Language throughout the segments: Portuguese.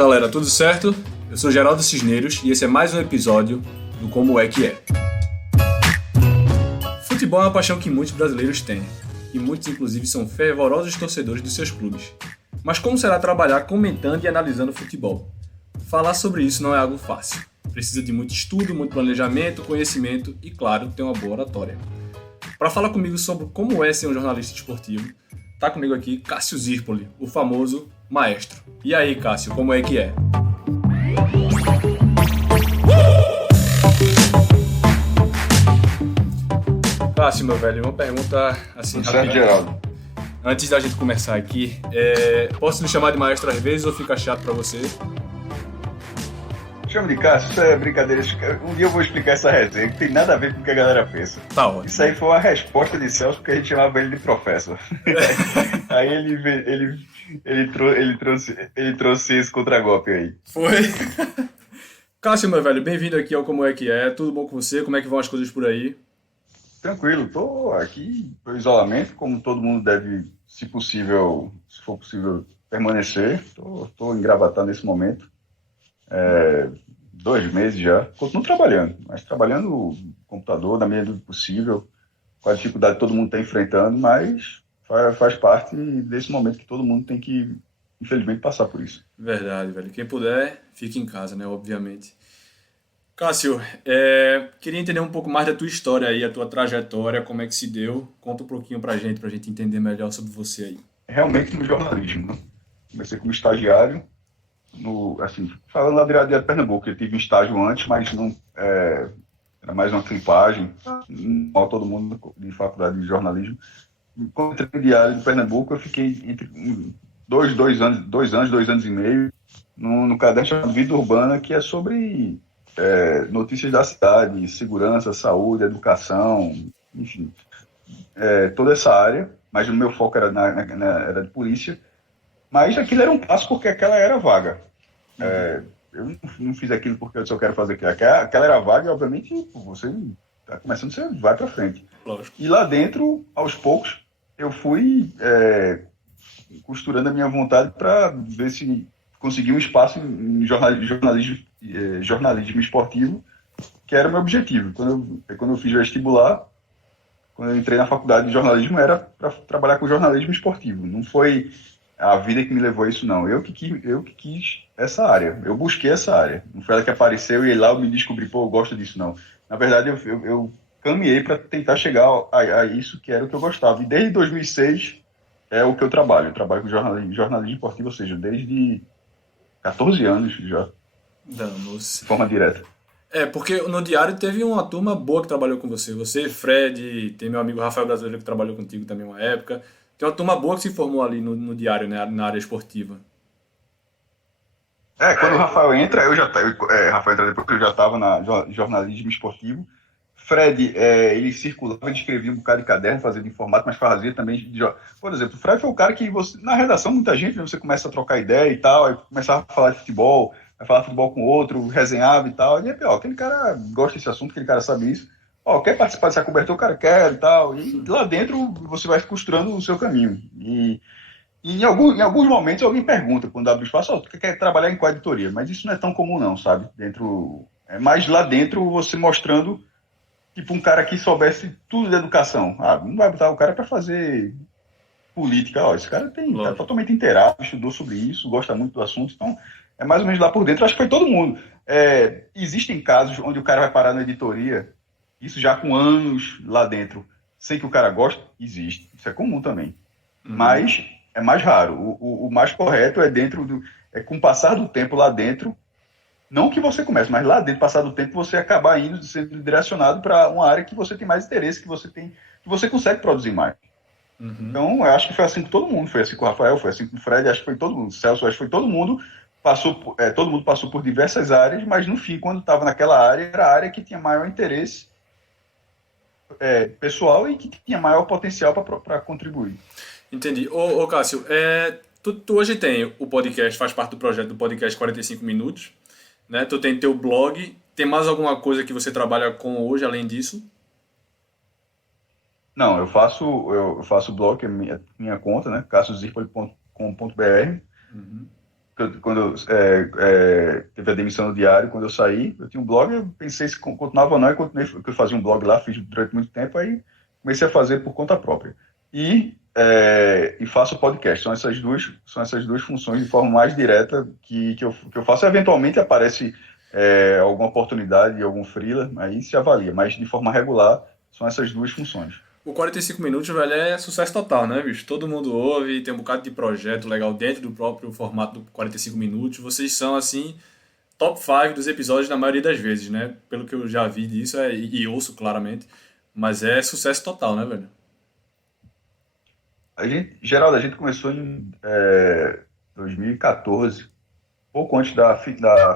galera, tudo certo? Eu sou Geraldo Cisneiros e esse é mais um episódio do Como É Que É. Futebol é uma paixão que muitos brasileiros têm e muitos inclusive são fervorosos torcedores dos seus clubes. Mas como será trabalhar comentando e analisando futebol? Falar sobre isso não é algo fácil. Precisa de muito estudo, muito planejamento, conhecimento e, claro, ter uma boa oratória. Para falar comigo sobre como é ser um jornalista esportivo, tá comigo aqui Cássio Zirpoli, o famoso maestro. E aí, Cássio, como é que é? Cássio, meu velho, uma pergunta assim rápida. Geraldo. Antes da gente começar aqui, posso me chamar de maestro às vezes ou fica chato pra você? Chama de Cássio, isso é brincadeira. Um dia eu vou explicar essa resenha, que tem nada a ver com o que a galera pensa. Tá ótimo. Isso aí foi uma resposta de Celso, porque a gente chamava ele de professor. Aí ele trouxe esse contragolpe aí. Foi. Cássio, meu velho, bem-vindo aqui ao Como É Que É. Tudo bom com você? Como é que vão as coisas por aí? Tranquilo, tô aqui no isolamento, como todo mundo deve, se for possível, permanecer. Tô em Gravatá nesse momento. 2 meses já. Continuo trabalhando, mas trabalhando no computador, na medida do possível, com a dificuldade que todo mundo está enfrentando, mas faz parte desse momento que todo mundo tem que, infelizmente, passar por isso. Verdade, velho. Quem puder, fique em casa, né? Obviamente. Cássio, queria entender um pouco mais da tua história aí, a tua trajetória, como é que se deu. Conta um pouquinho pra gente entender melhor sobre você aí. Realmente no jornalismo, né? Comecei como estagiário, falando lá direto de Pernambuco. Eu tive um estágio antes, mas não era mais uma clipagem, igual todo mundo de faculdade de jornalismo. Quando entrei no Diário de Pernambuco, eu fiquei entre 2 anos e meio, no caderno chamado Vida Urbana, que é sobre notícias da cidade, segurança, saúde, educação, enfim, toda essa área, mas o meu foco era era de polícia, mas aquilo era um passo porque aquela era vaga. Eu não fiz aquilo porque eu só quero fazer aquilo. Aquela era vaga e, obviamente, você está começando, você vai para frente. Lógico. E lá dentro, aos poucos, eu fui costurando a minha vontade para ver se conseguia um espaço em jornalismo esportivo, que era o meu objetivo. Quando eu fiz o vestibular, quando eu entrei na faculdade de jornalismo, era para trabalhar com jornalismo esportivo. Não foi a vida que me levou a isso, não. Eu que quis essa área. Eu busquei essa área. Não foi ela que apareceu e lá eu me descobri, eu gosto disso, não. Na verdade, eu caminhei para tentar chegar a isso que era o que eu gostava. E desde 2006 é o que eu trabalho. Eu trabalho com jornalismo esportivo, ou seja, desde 14 anos já. Damos. De forma direta. Porque no Diário teve uma turma boa que trabalhou com você. Você, Fred, tem meu amigo Rafael Brasileiro que trabalhou contigo também uma época. Tem uma turma boa que se formou ali no Diário, né, na área esportiva. Quando o Rafael entra, Rafael entra depois que eu já estava na jornalismo esportivo. Fred, ele circulava, ele escrevia um bocado de caderno, fazia de formato, mas fazia também Por exemplo, o Fred foi o cara que na redação, muita gente, você começa a trocar ideia e tal, aí começava a falar de futebol, vai falar futebol com outro, resenhava e tal, e aquele cara gosta desse assunto, aquele cara sabe isso, quer participar dessa cobertura, o cara quer e tal, e lá dentro você vai costurando o seu caminho. E em alguns momentos alguém pergunta, quando abre o espaço, tu quer trabalhar em qual editoria? Mas isso não é tão comum não, sabe? Mas lá dentro você mostrando tipo um cara que soubesse tudo de educação. Não vai botar o cara para fazer política. Esse cara tá totalmente inteirado, estudou sobre isso, gosta muito do assunto, então é mais ou menos lá por dentro. Acho que foi todo mundo. Existem casos onde o cara vai parar na editoria, isso já com anos lá dentro, sem que o cara goste, existe. Isso é comum também. Mas é mais raro. O mais correto é com o passar do tempo lá dentro. Não que você comece, mas lá dentro, passar do tempo, você acabar sendo direcionado para uma área que você tem mais interesse, que você consegue produzir mais. Então, eu acho que foi assim com todo mundo. Foi assim com o Rafael, foi assim com o Fred, acho que foi todo mundo. Celso, acho que foi todo mundo. Todo mundo passou por diversas áreas, mas no fim, quando estava naquela área, era a área que tinha maior interesse pessoal e que tinha maior potencial para contribuir. Entendi. Ô Cássio, tu hoje tem o podcast, faz parte do projeto do podcast 45 Minutos. Né? Tu tem teu blog, tem mais alguma coisa que você trabalha com hoje além disso? Não, eu faço blog, é minha conta, né? cassiozirpoli.com.br. teve a demissão do Diário, quando eu saí, eu tinha um blog, eu pensei se continuava ou não, e continuei, porque eu fazia um blog lá, fiz durante muito tempo, aí comecei a fazer por conta própria. E faço podcast. São essas duas funções de forma mais direta que eu faço. Eventualmente aparece alguma oportunidade, algum freela, aí se avalia, mas de forma regular são essas duas funções. O 45 minutos, velho, é sucesso total, né, bicho? Todo mundo ouve, tem um bocado de projeto legal dentro do próprio formato do 45 minutos. Vocês são, assim, top 5 dos episódios na maioria das vezes, né? Pelo que eu já vi disso e ouço claramente. Mas é sucesso total, né, velho? Geraldo, a gente começou em 2014, pouco antes da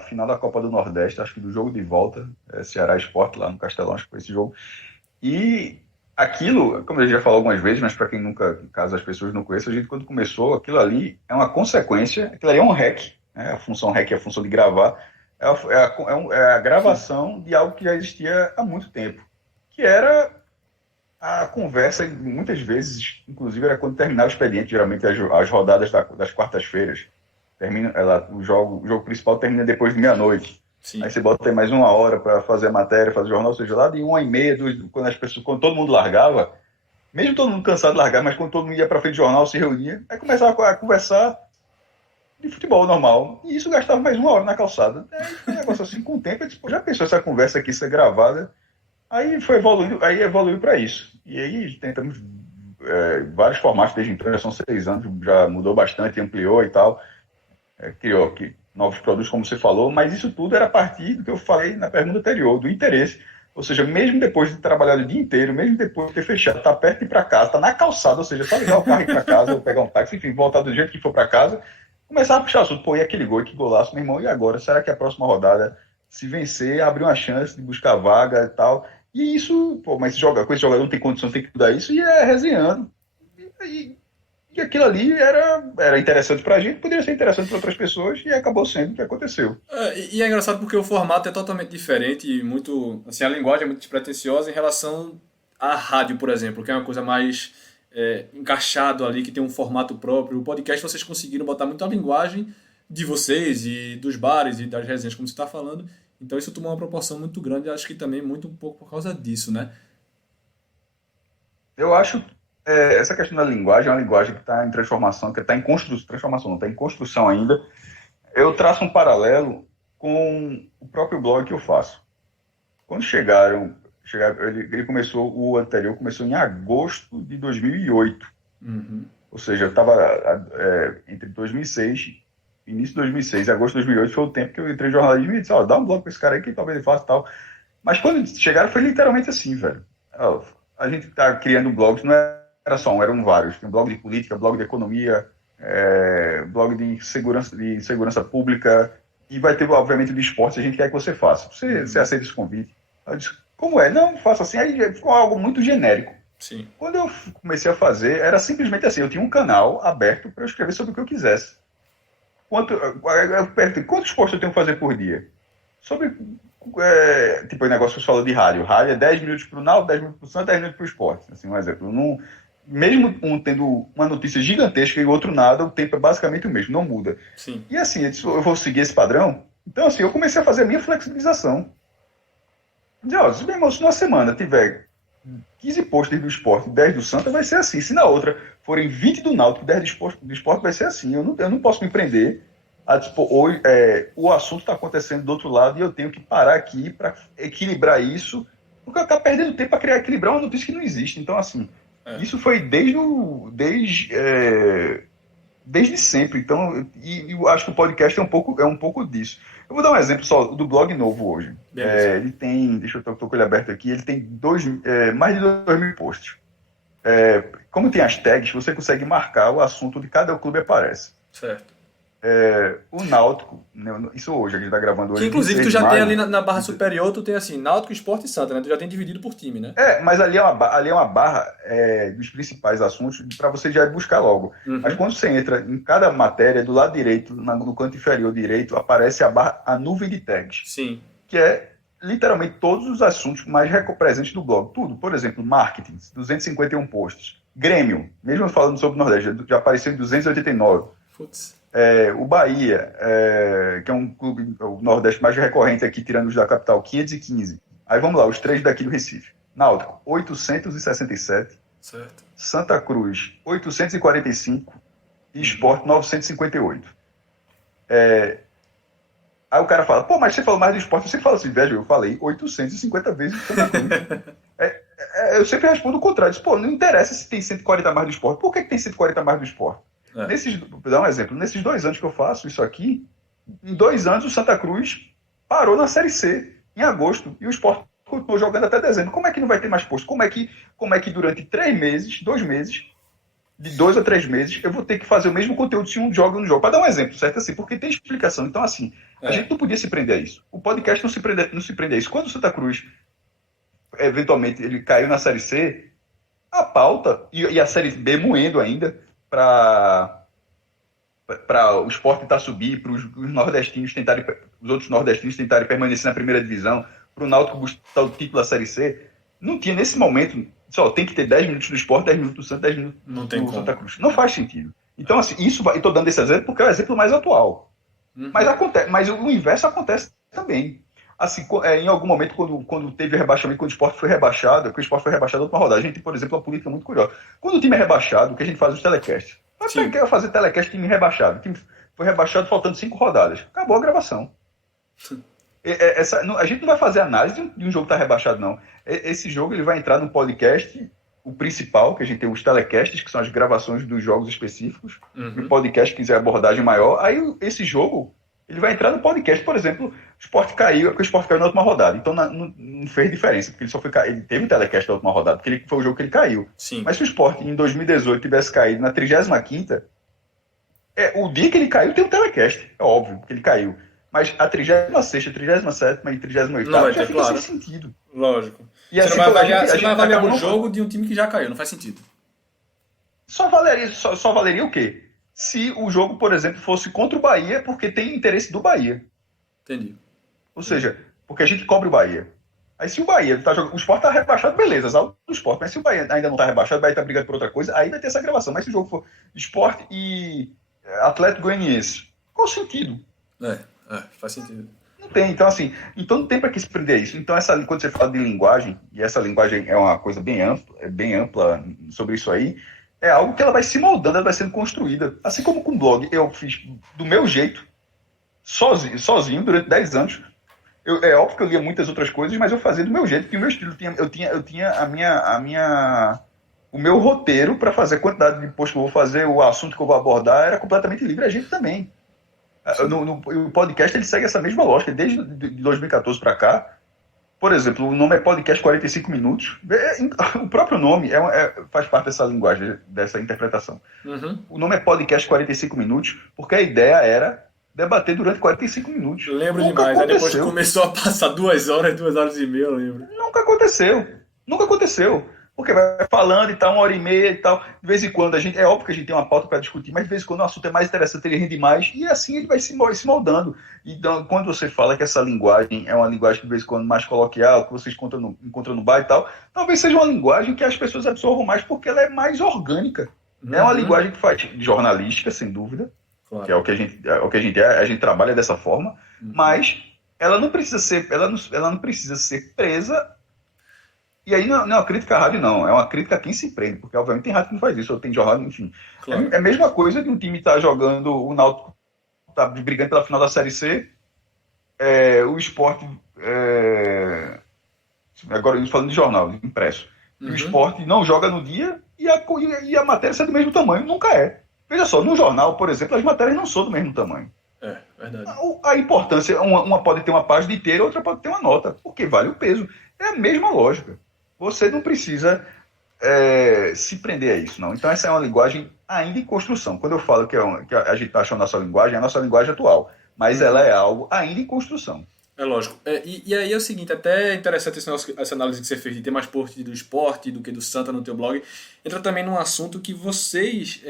final da Copa do Nordeste, acho que do jogo de volta, Ceará Sport, lá no Castelão, acho que foi esse jogo. E aquilo, como a gente já falou algumas vezes, mas para quem nunca, caso as pessoas não conheçam, a gente quando começou, aquilo ali é uma consequência, aquilo ali é um REC, né? A função REC é a função de gravar, é a gravação de algo que já existia há muito tempo, que era a conversa, muitas vezes, inclusive, era quando terminava o expediente, geralmente as rodadas das quartas-feiras. O jogo principal termina depois de meia-noite. Sim. Aí você bota aí mais uma hora para fazer a matéria, fazer o jornal, ou seja, lá de 1h30, quando todo mundo largava, mesmo todo mundo cansado de largar, mas quando todo mundo ia para frente do jornal, se reunia, aí começava a conversar de futebol normal. E isso gastava mais uma hora na calçada. Aí foi um negócio assim, com o tempo, eu disse, já pensou essa conversa aqui ser gravada? Aí evoluiu para isso. E aí tentamos vários formatos desde então, já são 6 anos, já mudou bastante, ampliou e tal. Criou aqui novos produtos, como você falou, mas isso tudo era a partir do que eu falei na pergunta anterior, do interesse. Ou seja, mesmo depois de trabalhar o dia inteiro, mesmo depois de ter fechado, tá perto de ir para casa, tá na calçada, ou seja, só ligar o carro e ir para casa, ou pegar um táxi, enfim, voltar do jeito que for para casa, começar a puxar assunto. Pô, e aquele gol, que golaço, meu irmão, e agora? Será que a próxima rodada, se vencer, abre uma chance de buscar vaga e tal? E isso, pô, mas com esse jogador não tem condição, tem que mudar isso, e resenhando. E aquilo ali era interessante pra gente, poderia ser interessante para outras pessoas, e acabou sendo o que aconteceu. E é engraçado porque o formato é totalmente diferente e muito, assim, a linguagem é muito despretensiosa em relação à rádio, por exemplo, que é uma coisa mais encaixado ali, que tem um formato próprio. O podcast vocês conseguiram botar muito a linguagem de vocês e dos bares e das resenhas, como você está falando. Então isso tomou uma proporção muito grande, acho que também muito um pouco por causa disso, né? Eu acho essa questão da linguagem é uma linguagem que está em transformação, que está em transformação, não está em construção ainda. Eu traço um paralelo com o próprio blog que eu faço. Quando ele começou, o anterior começou em agosto de 2008. Uhum. Ou seja, eu estava entre 2006, início de 2006 e agosto de 2008 foi o tempo que eu entrei em jornalismo e disse, dá um blog para esse cara aí que talvez ele faça tal. Mas quando chegaram foi literalmente assim, velho. A gente está criando blogs, não era só um, eram vários. Tem blog de política, blog de economia, blog de segurança pública, e vai ter, obviamente, de esporte, a gente quer que você faça. Você aceita esse convite? Eu disse, como é? Não, faça assim. Aí ficou algo muito genérico. Sim. Quando eu comecei a fazer, era simplesmente assim, eu tinha um canal aberto para eu escrever sobre o que eu quisesse. Quantos posts eu tenho que fazer por dia? Sobre, tipo, o negócio que você falou de rádio. Rádio é 10 minutos para o Náutico, 10 minutos para o Santos, 10 minutos para o esporte. Assim, um exemplo. Mesmo um tendo uma notícia gigantesca e o outro nada, o tempo é basicamente o mesmo, não muda. Sim. E assim, eu vou seguir esse padrão. Então, assim, eu comecei a fazer a minha flexibilização. Dizia, meu irmão, se numa semana tiver 15 posts do esporte, 10 do Santa, vai ser assim. Se na outra forem 20 do Náutico, 10 do esporte, vai ser assim. Eu não posso me prender a dispor. Hoje, o assunto está acontecendo do outro lado e eu tenho que parar aqui para equilibrar isso, porque eu acabo perdendo tempo para equilibrar uma notícia que não existe. Então, assim, isso foi desde sempre. Então, e eu acho que o podcast é um pouco disso. Eu vou dar um exemplo só do blog novo hoje. Ele tem, deixa eu estou com ele aberto aqui, ele tem mais de 2.000 posts. Como tem as tags, você consegue marcar o assunto de cada clube aparece. Certo. O Náutico, isso hoje, a gente está gravando hoje. Que inclusive tu já tem ali na barra superior, tu tem assim, Náutico, Sport e Santa, né? Tu já tem dividido por time, né? Mas ali é uma barra dos principais assuntos para você já buscar logo. Uhum. Mas quando você entra em cada matéria, do lado direito, no canto inferior direito, aparece a nuvem de tags. Sim. Que é literalmente todos os assuntos mais presentes do blog. Tudo. Por exemplo, marketing, 251 posts. Grêmio, mesmo falando sobre o Nordeste, já apareceu em 289. Putz. O Bahia, que é um clube, o Nordeste mais recorrente aqui, tirando os da capital, 515. Aí vamos lá, os três daqui do Recife. Náutico, 867. Certo. Santa Cruz, 845. E Sport, 958. Aí o cara fala, pô, mas você falou mais do Sport. Você fala assim, velho, eu falei 850 vezes do Santa Cruz. Eu sempre respondo o contrário. Pô, não interessa se tem 140 mais do Sport. Por que tem 140 mais do Sport? Vou dar um exemplo. Nesses 2 anos que eu faço isso aqui, em 2 anos o Santa Cruz parou na Série C, em agosto, e o Sport continuou jogando até dezembro. Como é que não vai ter mais posto? Como é que durante 3 meses, 2 meses, de 2 a 3 meses, eu vou ter que fazer o mesmo conteúdo se um joga ou não joga? Para dar um exemplo, certo? Assim, porque tem explicação. Então, assim, a gente não podia se prender a isso. O podcast não se prende a isso. Quando o Santa Cruz, eventualmente, ele caiu na Série C, a pauta, e a Série B moendo ainda, para o Sport tentar subir, para os nordestinos tentarem, os outros nordestinos tentarem permanecer na primeira divisão, para o Náutico buscar o título da Série C, não tinha nesse momento, só tem que ter 10 minutos do Sport, 10 minutos do Santos, 10 minutos do Santa Cruz. Não faz sentido. Então, assim, estou dando esse exemplo porque é o exemplo mais atual. Mas o inverso acontece também. Assim, em algum momento, quando teve rebaixamento, quando o Sport foi rebaixado, porque o Sport foi rebaixado na última rodada, a gente tem, por exemplo, uma política muito curiosa. Quando o time é rebaixado, o que a gente faz os telecasts? Você quer fazer telecast time rebaixado? O time foi rebaixado faltando 5 rodadas. Acabou a gravação. A gente não vai fazer análise de um jogo que está rebaixado, não. Esse jogo ele vai entrar no podcast, o principal, que a gente tem os telecasts, que são as gravações dos jogos específicos. O podcast, que quiser abordagem maior. Aí esse jogo ele vai entrar no podcast. Por exemplo, o Sport caiu, porque o Sport caiu na última rodada. Então não fez diferença, porque ele teve um telecast na última rodada, porque foi o jogo que ele caiu. Sim. Mas se o Sport em 2018 tivesse caído na 35ª, o dia que ele caiu tem um telecast. É óbvio que ele caiu. Mas a 36ª, 37ª e 38ª já fica sem sentido. Lógico. E você assim, não vai avaliar um jogo de um time que já caiu, não faz sentido. Só valeria o quê? Se o jogo, por exemplo, fosse contra o Bahia, porque tem interesse do Bahia. Entendi. Ou seja, porque a gente cobre o Bahia. Aí se o Bahia tá jogando, o Sport tá rebaixado, beleza, azar do Sport. Mas se o Bahia ainda não tá rebaixado, o Bahia tá brigando por outra coisa, aí vai ter essa gravação. Mas se o jogo for Sport e Atlético Goianiense, qual o sentido? Faz sentido. Não tem, então assim, não tem para que se prender isso. Então, quando você fala de linguagem, e essa linguagem é uma coisa bem ampla sobre isso aí, é algo que ela vai se moldando, ela vai sendo construída. Assim como com o blog, eu fiz do meu jeito, sozinho durante 10 anos. É óbvio que eu lia muitas outras coisas, mas eu fazia do meu jeito, porque o meu estilo, eu tinha o meu roteiro para fazer a quantidade de posts que eu vou fazer, o assunto que eu vou abordar, era completamente livre, a gente também. O podcast ele segue essa mesma lógica, desde 2014 para cá. Por exemplo, o nome é Podcast 45 Minutos. O próprio nome faz parte dessa linguagem, dessa interpretação. O nome é Podcast 45 Minutos, porque a ideia era debater durante 45 minutos. Eu lembro demais, aí depois começou a passar 2 horas, 2 horas e meia, eu lembro. Nunca aconteceu. Porque vai falando e tal, 1h30 e tal. De vez em quando, é óbvio que a gente tem uma pauta para discutir, mas de vez em quando o assunto é mais interessante, ele rende mais, e assim ele vai se moldando. Então, quando você fala que essa linguagem é uma linguagem que de vez em quando mais coloquial, que vocês encontram no bar e tal, talvez seja uma linguagem que as pessoas absorvam mais, porque ela é mais orgânica. É uma linguagem que faz jornalística, sem dúvida, claro. Que é o que a gente trabalha dessa forma, mas ela não precisa ser presa. E aí não é uma crítica à rádio, não. É uma crítica a quem se prende, porque obviamente tem rádio que não faz isso, ou tem jornal, enfim. Claro. É a mesma coisa de um time estar jogando, o Náutico tá brigando pela final da Série C, o Sport, agora falando de jornal, de impresso, e o Sport não joga no dia e a matéria sai do mesmo tamanho, nunca é. Veja só, no jornal, por exemplo, as matérias não são do mesmo tamanho. Verdade. A importância, uma pode ter uma página inteira, outra pode ter uma nota, porque vale o peso. É a mesma lógica. Você não precisa se prender a isso, não. Então, essa é uma linguagem ainda em construção. Quando eu falo que a gente está achando a nossa linguagem, é a nossa linguagem atual. Mas ela é algo ainda em construção. É lógico. E aí é o seguinte, até é interessante essa análise que você fez de ter mais post do esporte do que do Santa no teu blog. Entra também num assunto que vocês,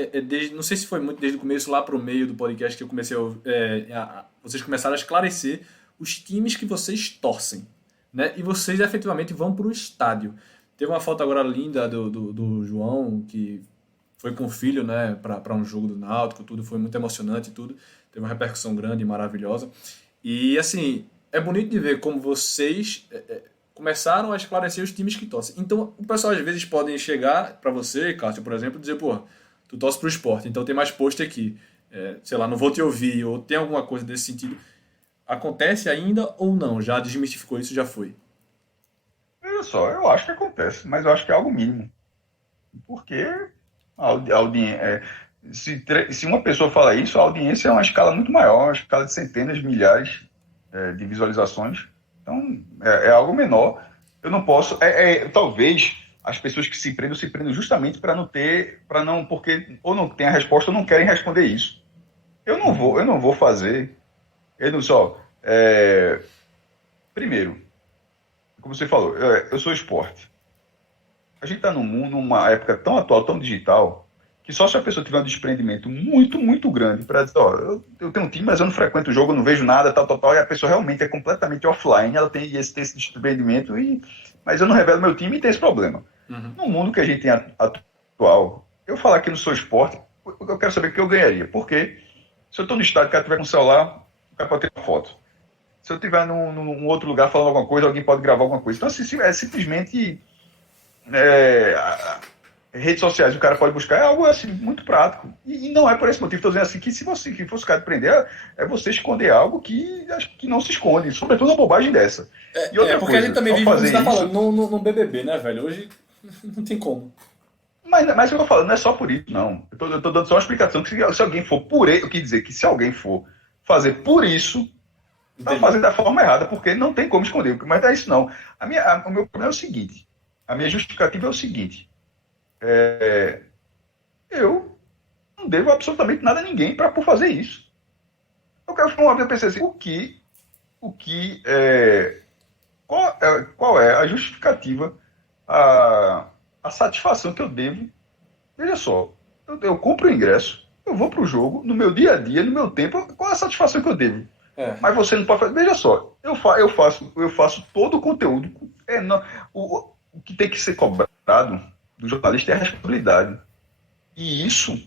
não sei se foi muito desde o começo, lá para o meio do podcast, que eu comecei vocês começaram a esclarecer os times que vocês torcem. Né? E vocês efetivamente vão para o estádio. Teve uma foto agora linda do João, que foi com o filho, né, para um jogo do Náutico, tudo foi muito emocionante e tudo, teve uma repercussão grande e maravilhosa. E assim, é bonito de ver como vocês começaram a esclarecer os times que torcem. Então, o pessoal às vezes podem chegar para você, Cássio, por exemplo, e dizer, pô, tu torce pro Sport, então tem mais post aqui. Sei lá, não vou te ouvir, ou tem alguma coisa desse sentido. Acontece ainda ou não? Já desmistificou isso, já foi? Olha só, eu acho que acontece, mas eu acho que é algo mínimo. Porque a audiência, se uma pessoa fala isso, a audiência é uma escala muito maior, uma escala de centenas, milhares de visualizações. Então, é algo menor. Eu não posso. Talvez as pessoas que se prendam justamente para não ter, porque ou não tem a resposta ou não querem responder isso. Eu não vou fazer. Eu não só. Primeiro, como você falou, eu sou esporte. A gente está num mundo, numa época tão atual, tão digital, que só se a pessoa tiver um desprendimento muito, muito grande para dizer, ó, eu tenho um time, mas eu não frequento o jogo, eu não vejo nada, tal, e a pessoa realmente é completamente offline, ela tem esse desprendimento, mas eu não revelo meu time e tem esse problema. Uhum. No mundo que a gente tem atual, eu falar que não sou esporte, eu quero saber o que eu ganharia. Porque se eu estou no estádio, o cara tiver com o celular, o cara pode ter uma foto. Se eu estiver num outro lugar falando alguma coisa, alguém pode gravar alguma coisa. Então, assim, é simplesmente redes sociais, o cara pode buscar, é algo assim, muito prático. E não é por esse motivo, estou dizendo assim, que se você que fosse o cara de prender, é você esconder algo que acho que não se esconde, sobretudo uma bobagem dessa. E outra porque coisa, a gente também vive, como você está falando, no BBB, né, velho? Hoje não tem como. Mas o que eu tô falando não é só por isso, não. Eu tô dando só uma explicação que se alguém for por isso, eu quis dizer que se alguém for fazer por isso, tá fazendo da forma errada, porque não tem como esconder. Mas não é isso, não. O meu problema é o seguinte, a minha justificativa é o seguinte, eu não devo absolutamente nada a ninguém por fazer isso. Eu quero uma vez eu pensei assim, qual é a justificativa, a satisfação que eu devo. Veja só, eu compro o ingresso, eu vou para o jogo, no meu dia a dia, no meu tempo, qual é a satisfação que eu devo? Mas você não pode fazer. Veja só, eu faço todo o conteúdo. O que tem que ser cobrado do jornalista é a responsabilidade. E isso,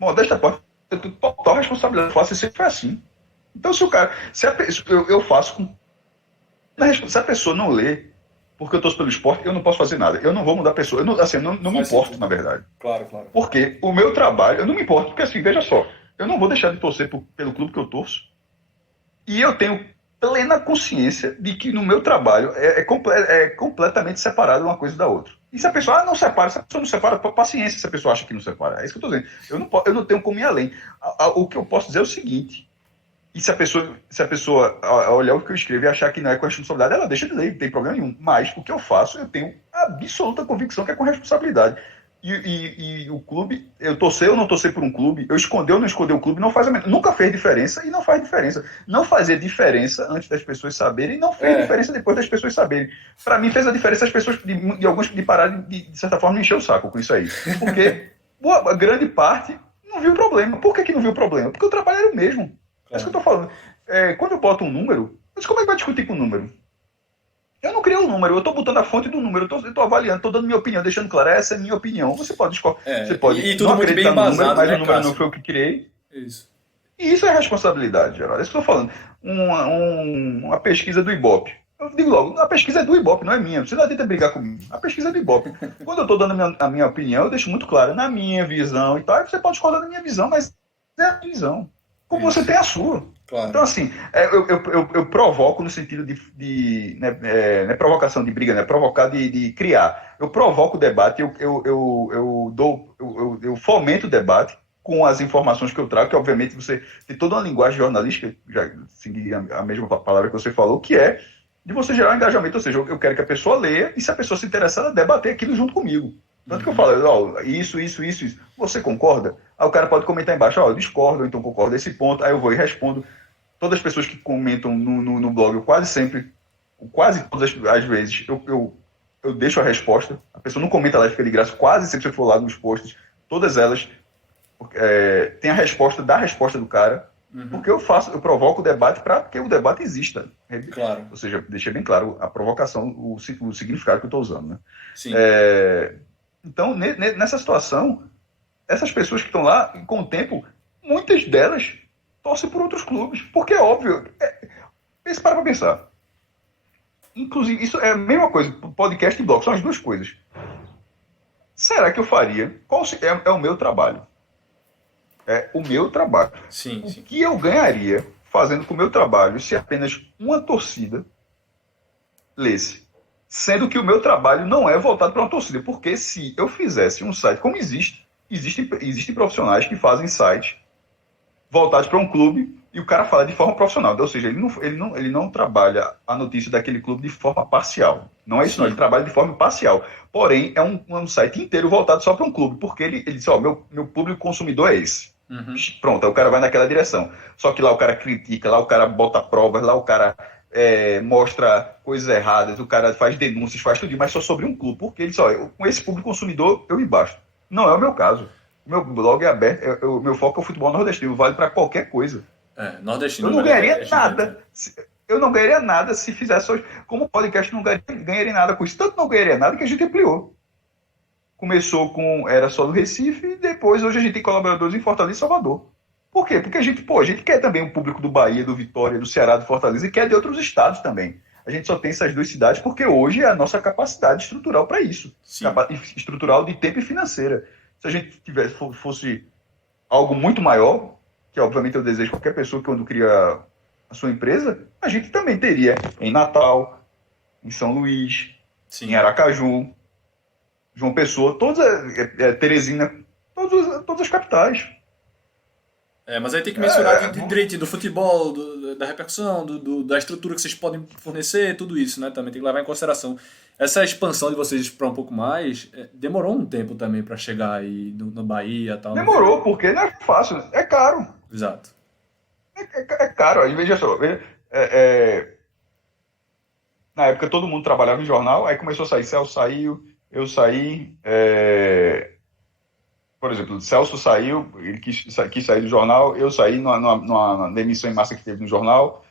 modesta parte, eu tenho total responsabilidade. Eu faço e sempre foi assim. Então, eu faço com. Se a pessoa não lê, porque eu torço pelo esporte, eu não posso fazer nada. Eu não vou mudar a pessoa. Eu não me importo, na verdade. Claro. Porque o meu trabalho, eu não me importo, porque assim, veja só, eu não vou deixar de torcer pelo clube que eu torço. E eu tenho plena consciência de que no meu trabalho é completamente separado uma coisa da outra. E se a pessoa não separa, paciência se a pessoa acha que não separa. É isso que eu estou dizendo. Eu não tenho como ir além. O que eu posso dizer é o seguinte. E se a pessoa olhar o que eu escrevo e achar que não é com responsabilidade, ela deixa de ler, não tem problema nenhum. Mas o que eu faço, eu tenho absoluta convicção que é com responsabilidade. E o clube, eu torcer ou não torcer por um clube, eu esconder ou não esconder o clube, nunca fez diferença e não faz diferença. Não fazia diferença antes das pessoas saberem e não fez diferença depois das pessoas saberem. Para mim fez a diferença as pessoas de alguns de pararem de certa forma encher o saco com isso aí. Porque a grande parte não viu problema. Por que não viu problema? Porque o trabalho era o mesmo. É isso que eu estou falando. Quando eu boto um número, mas como é que vai discutir com o número? Eu não criei um número, eu estou botando a fonte do número, eu estou avaliando, estou dando minha opinião, deixando claro, essa é a minha opinião. Você pode e tudo muito bem embasado, no número, mas né, o número não foi eu que criei. Isso. E isso é responsabilidade, Geraldo. É isso que eu estou falando. Uma pesquisa do Ibope. Eu digo logo, a pesquisa é do Ibope, não é minha. Você não tenta brigar comigo. A pesquisa é do Ibope. Quando eu estou dando a minha opinião, eu deixo muito claro, na minha visão e tal, e você pode discordar da minha visão, mas é a visão. Como você tem a sua. Claro. Então, assim, eu provoco no sentido de não é provocação de briga, né? Provocar de criar. Eu provoco o debate, eu fomento o debate com as informações que eu trago, que obviamente você tem toda uma linguagem jornalística, já segui a mesma palavra que você falou, que é de você gerar um engajamento, ou seja, eu quero que a pessoa leia e se a pessoa se interessar, ela debater aquilo junto comigo. Tanto que eu falo, isso. Você concorda? Aí o cara pode comentar embaixo, eu discordo, então concordo desse ponto. Aí eu vou e respondo. Todas as pessoas que comentam no blog, eu quase todas as vezes, eu deixo a resposta. A pessoa não comenta lá, fica de graça. Quase sempre que você for lá nos posts, todas elas tem a resposta do cara. Porque eu provoco o debate para que o debate exista. Claro. Ou seja, deixei bem claro a provocação, o significado que eu estou usando. Né? Sim. Então, nessa situação, essas pessoas que estão lá, com o tempo, muitas delas torcem por outros clubes. Porque é óbvio. Para pensar. Inclusive, isso é a mesma coisa. Podcast e blog são as duas coisas. Será que eu faria? Qual é o meu trabalho? É o meu trabalho. Sim. O que eu ganharia fazendo com o meu trabalho se apenas uma torcida lesse? Sendo que o meu trabalho não é voltado para uma torcida. Porque se eu fizesse um site, como existem profissionais que fazem sites voltados para um clube e o cara fala de forma profissional. Ou seja, ele não trabalha a notícia daquele clube de forma parcial. Não é isso, não. Ele trabalha de forma parcial. Porém, é um site inteiro voltado só para um clube. Porque ele diz, meu público consumidor é esse. Pronto, aí o cara vai naquela direção. Só que lá o cara critica, lá o cara bota provas, lá o cara mostra coisas erradas, o cara faz denúncias, faz tudo, mas só sobre um clube. Porque ele diz, com esse público consumidor eu me basto. Não é o meu caso. O meu blog é aberto, o meu foco é o futebol nordestino, vale para qualquer coisa. Nordestino. Eu não ganharia nada. Eu não ganharia nada se fizesse hoje. Como podcast, não ganharia nada com isso. Tanto não ganharia nada que a gente ampliou. Começou era só no Recife e depois hoje a gente tem colaboradores em Fortaleza e Salvador. Por quê? Porque a gente quer também um público do Bahia, do Vitória, do Ceará, do Fortaleza e quer de outros estados também. A gente só tem essas duas cidades porque hoje é a nossa capacidade estrutural para isso. Estrutural de tempo e financeira. Se a gente fosse algo muito maior, que obviamente eu desejo qualquer pessoa que quando cria a sua empresa, a gente também teria em Natal, em São Luís, em Aracaju, João Pessoa, Teresina, todas as capitais. Mas aí tem que mensurar direitinho do futebol, da repercussão, da estrutura que vocês podem fornecer, tudo isso, né? Também tem que levar em consideração. Essa expansão de vocês para um pouco mais, demorou um tempo também para chegar aí no Bahia e tal. Demorou, porque não é fácil, é caro. Exato. É caro, aí veja só. Na época todo mundo trabalhava em jornal, aí começou a sair, Celso saiu, eu saí, por exemplo, Celso saiu, ele quis sair do jornal, eu saí numa demissão em massa que teve no jornal,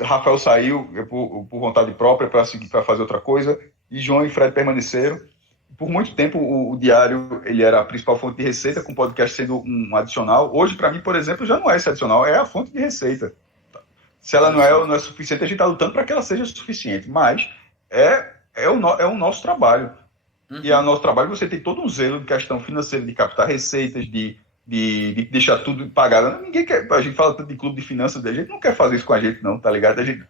Rafael saiu por vontade própria para fazer outra coisa, e João e Fred permaneceram. Por muito tempo o diário ele era a principal fonte de receita, com o podcast sendo um adicional. Hoje, para mim, por exemplo, já não é esse adicional, é a fonte de receita. Se ela não é suficiente, a gente está lutando para que ela seja suficiente, mas é o nosso trabalho. E o nosso trabalho, você tem todo um zelo de questão financeira, de captar receitas, de deixar tudo pagado. Ninguém quer, a gente fala tanto de clube de finanças, a gente não quer fazer isso com a gente não, tá ligado? A gente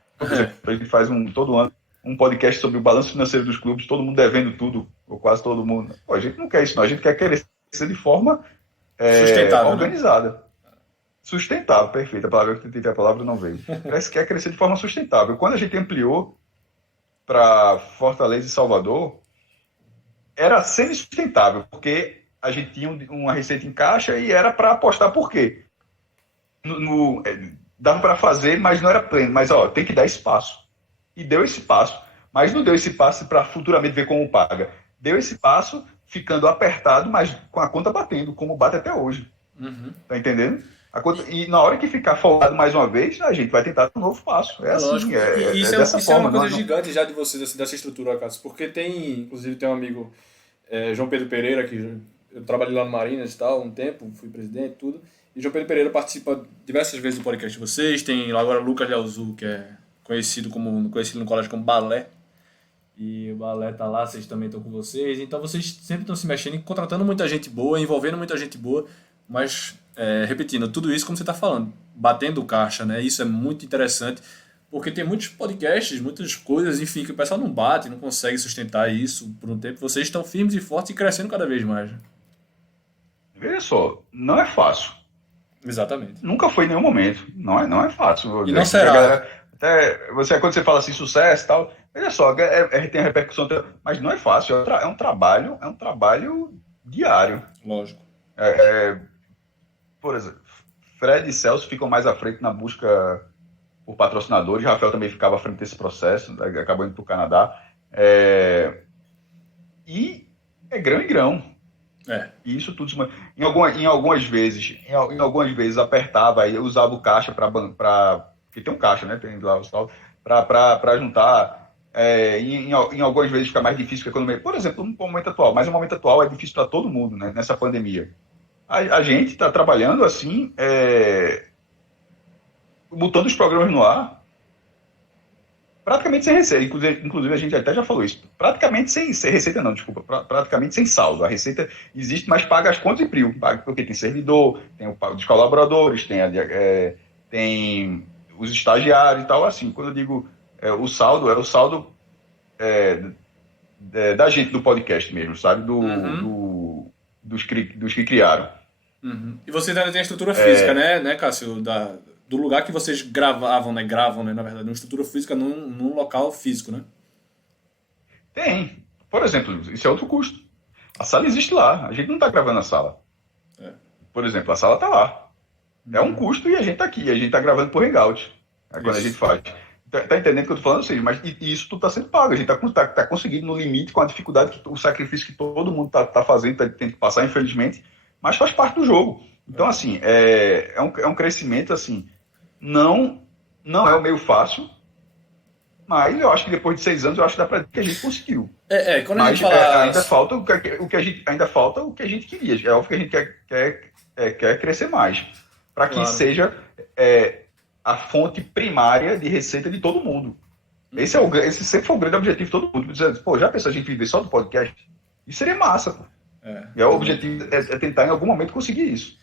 faz todo ano um podcast sobre o balanço financeiro dos clubes, todo mundo devendo tudo, ou quase todo mundo. A gente não quer isso não, a gente quer crescer de forma organizada. Né? Sustentável, perfeito. A palavra que eu tentei, a palavra não veio. Parece que quer crescer de forma sustentável. Quando a gente ampliou para Fortaleza e Salvador, era semi-sustentável, porque a gente tinha uma receita em caixa e era para apostar. Por quê? Dava para fazer, mas não era pleno. Mas tem que dar espaço. E deu esse passo. Mas não deu esse passo para futuramente ver como paga. Deu esse passo ficando apertado, mas com a conta batendo, como bate até hoje. Tá entendendo? E na hora que ficar folgado mais uma vez, a gente vai tentar um novo passo. É assim, dessa forma. É uma coisa gigante já de vocês, assim, dessa estrutura, Cássio, porque inclusive tem um amigo, João Pedro Pereira, que eu trabalhei lá no Marinas e tal, um tempo, fui presidente e tudo, e João Pedro Pereira participa diversas vezes do podcast de vocês, tem lá agora Lucas Leozul, que é conhecido no colégio como Balé, e o Balé tá lá, vocês também estão com vocês, então vocês sempre estão se mexendo e contratando muita gente boa, envolvendo muita gente boa, mas repetindo, tudo isso como você está falando, batendo caixa, né? Isso é muito interessante, porque tem muitos podcasts, muitas coisas, enfim, que o pessoal não bate, não consegue sustentar isso por um tempo. Vocês estão firmes e fortes e crescendo cada vez mais. Veja só, não é fácil. Exatamente. Nunca foi em nenhum momento. Não é fácil. E não será. Quando você fala assim, sucesso e tal, veja só, tem a repercussão, mas não é fácil. É um trabalho diário. Lógico. Por exemplo, Fred e Celso ficam mais à frente na busca por patrocinadores. Rafael também ficava à frente desse processo, acabou indo para o Canadá. E é grão em grão. E isso tudo, em algumas vezes apertava, aí eu usava o caixa porque tem um caixa, né? Tem lá o saldo, para juntar. Em algumas vezes fica mais difícil que a economia. Por exemplo, no momento atual, mas o momento atual é difícil para todo mundo, né? Nessa pandemia. A gente está trabalhando assim, botando os programas no ar, praticamente sem receita. Inclusive, a gente até já falou isso. Praticamente sem receita, não, desculpa. Praticamente sem saldo. A receita existe, mas paga as contas em frio. Porque tem servidor, tem os colaboradores, tem os estagiários e tal. Assim, quando eu digo o saldo, é o saldo da gente do podcast mesmo, sabe? Dos que criaram. Uhum. E vocês ainda têm a estrutura física, né, Cássio? Do lugar que vocês gravam, né, na verdade, uma estrutura física num local físico, né? Tem. Por exemplo, isso é outro custo. A sala existe lá, a gente não está gravando na sala. Por exemplo, a sala está lá. É um custo e a gente está aqui, a gente está gravando por Hangout. Quando a gente faz. Tá entendendo o que eu tô falando? Ou seja, mas isso tudo está sendo pago. A gente tá conseguindo no limite, com a dificuldade, o sacrifício que todo mundo tá fazendo, tá tendo que passar, infelizmente, mas faz parte do jogo. Então, assim, é um crescimento, assim, não é o meio fácil, mas eu acho que depois de 6 anos, eu acho que dá para dizer que a gente conseguiu. Quando a gente fala... ainda falta o que a gente queria. É óbvio que a gente quer crescer mais, para que seja a fonte primária de receita de todo mundo. Esse sempre foi o grande objetivo de todo mundo. Dizendo, já pensou a gente viver só do podcast? Isso seria massa, pô. E o objetivo é tentar em algum momento conseguir isso.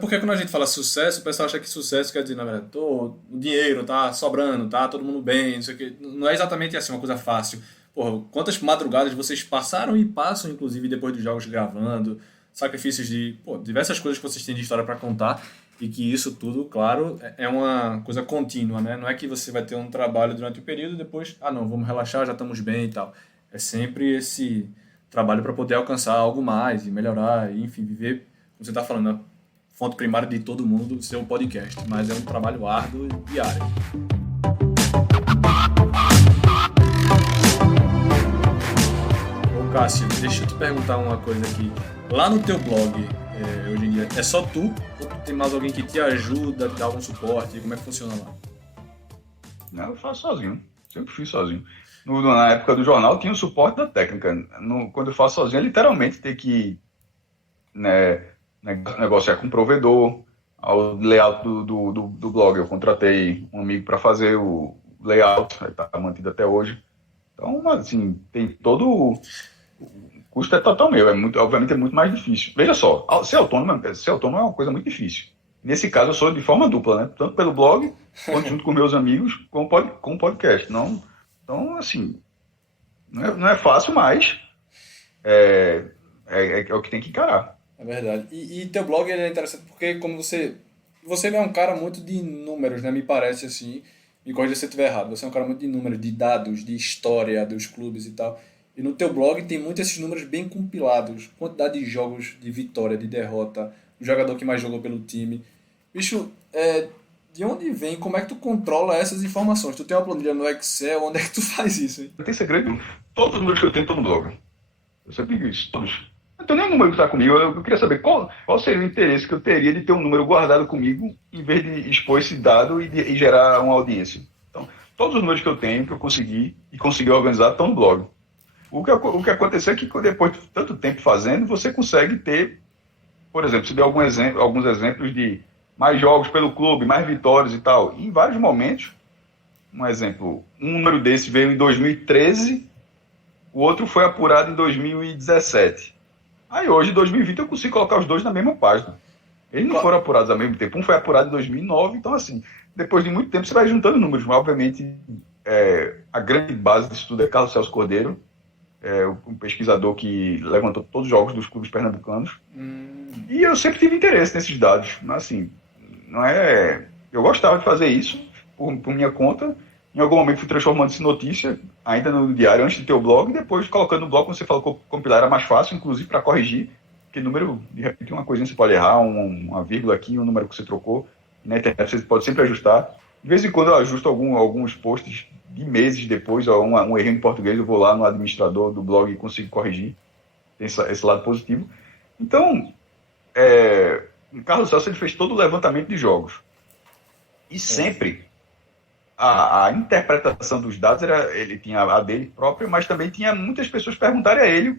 Porque quando a gente fala sucesso, o pessoal acha que sucesso quer dizer, na verdade, o dinheiro tá sobrando, tá todo mundo bem, não sei o quê. Não é exatamente assim, uma coisa fácil. Porra, quantas madrugadas vocês passaram e passam, inclusive, depois dos jogos gravando, sacrifícios de diversas coisas que vocês têm de história para contar, e que isso tudo, claro, é uma coisa contínua, né? Não é que você vai ter um trabalho durante o período e depois, não, vamos relaxar, já estamos bem e tal. É sempre esse trabalho para poder alcançar algo mais e melhorar, e, enfim, viver, como você está falando, a fonte primária de todo mundo, ser um podcast, mas é um trabalho árduo e diário. Ô Cássio, deixa eu te perguntar uma coisa aqui. Lá no teu blog, hoje em dia, é só tu ou tem mais alguém que te ajuda, te dá algum suporte? Como é que funciona lá? Não, eu faço sozinho. Sempre fiz sozinho. Na época do jornal tinha o suporte da técnica. Quando eu faço sozinho, é literalmente ter que negociar com o provedor, ao layout do blog. Eu contratei um amigo para fazer o layout, está mantido até hoje. Então, assim, tem todo o custo é total meu. Obviamente é muito mais difícil. Veja só, ser autônomo é uma coisa muito difícil. Nesse caso, eu sou de forma dupla, né? Tanto pelo blog, quanto junto com meus amigos, com o podcast. Então, assim, não é fácil, mas é o que tem que encarar. É verdade. E teu blog é interessante porque como você é um cara muito de números, né? Me parece assim, me corrija se eu estiver errado, você é um cara muito de números, de dados, de história dos clubes e tal. E no teu blog tem muitos esses números bem compilados, quantidade de jogos de vitória, de derrota, o jogador que mais jogou pelo time. Bicho, de onde vem, como é que tu controla essas informações? Tu tem uma planilha no Excel, onde é que tu faz isso? Hein? Não tem segredo. Todos os números que eu tenho estão no blog. Eu sempre digo isso, todos. Não tem nenhum número que está comigo. Eu queria saber qual seria o interesse que eu teria de ter um número guardado comigo em vez de expor esse dado e gerar uma audiência. Então, todos os números que eu tenho, que eu consegui organizar, estão no blog. O que aconteceu é que depois de tanto tempo fazendo, você consegue ter, por exemplo, se der alguns exemplos de mais jogos pelo clube, mais vitórias e tal. E em vários momentos, um exemplo, um número desse veio em 2013, o outro foi apurado em 2017. Aí hoje, em 2020, eu consigo colocar os dois na mesma página. Eles não foram apurados ao mesmo tempo. Um foi apurado em 2009, então assim, depois de muito tempo você vai juntando números. Mas, obviamente, a grande base disso tudo é Carlos Celso Cordeiro, um pesquisador que levantou todos os jogos dos clubes pernambucanos. E eu sempre tive interesse nesses dados. Mas, assim, eu gostava de fazer isso por minha conta. Em algum momento fui transformando isso em notícia, ainda no diário, antes de ter o blog, e depois colocando no blog, como você falou, compilar era mais fácil, inclusive para corrigir, porque número, de repente, uma coisinha você pode errar, uma vírgula aqui, um número que você trocou, na internet você pode sempre ajustar. De vez em quando eu ajusto alguns posts de meses depois, um errinho em português, eu vou lá no administrador do blog e consigo corrigir. Tem esse lado positivo. Então, o Carlos Celso ele fez todo o levantamento de jogos. E sempre a interpretação dos dados, ele tinha a dele própria, mas também tinha muitas pessoas perguntarem a ele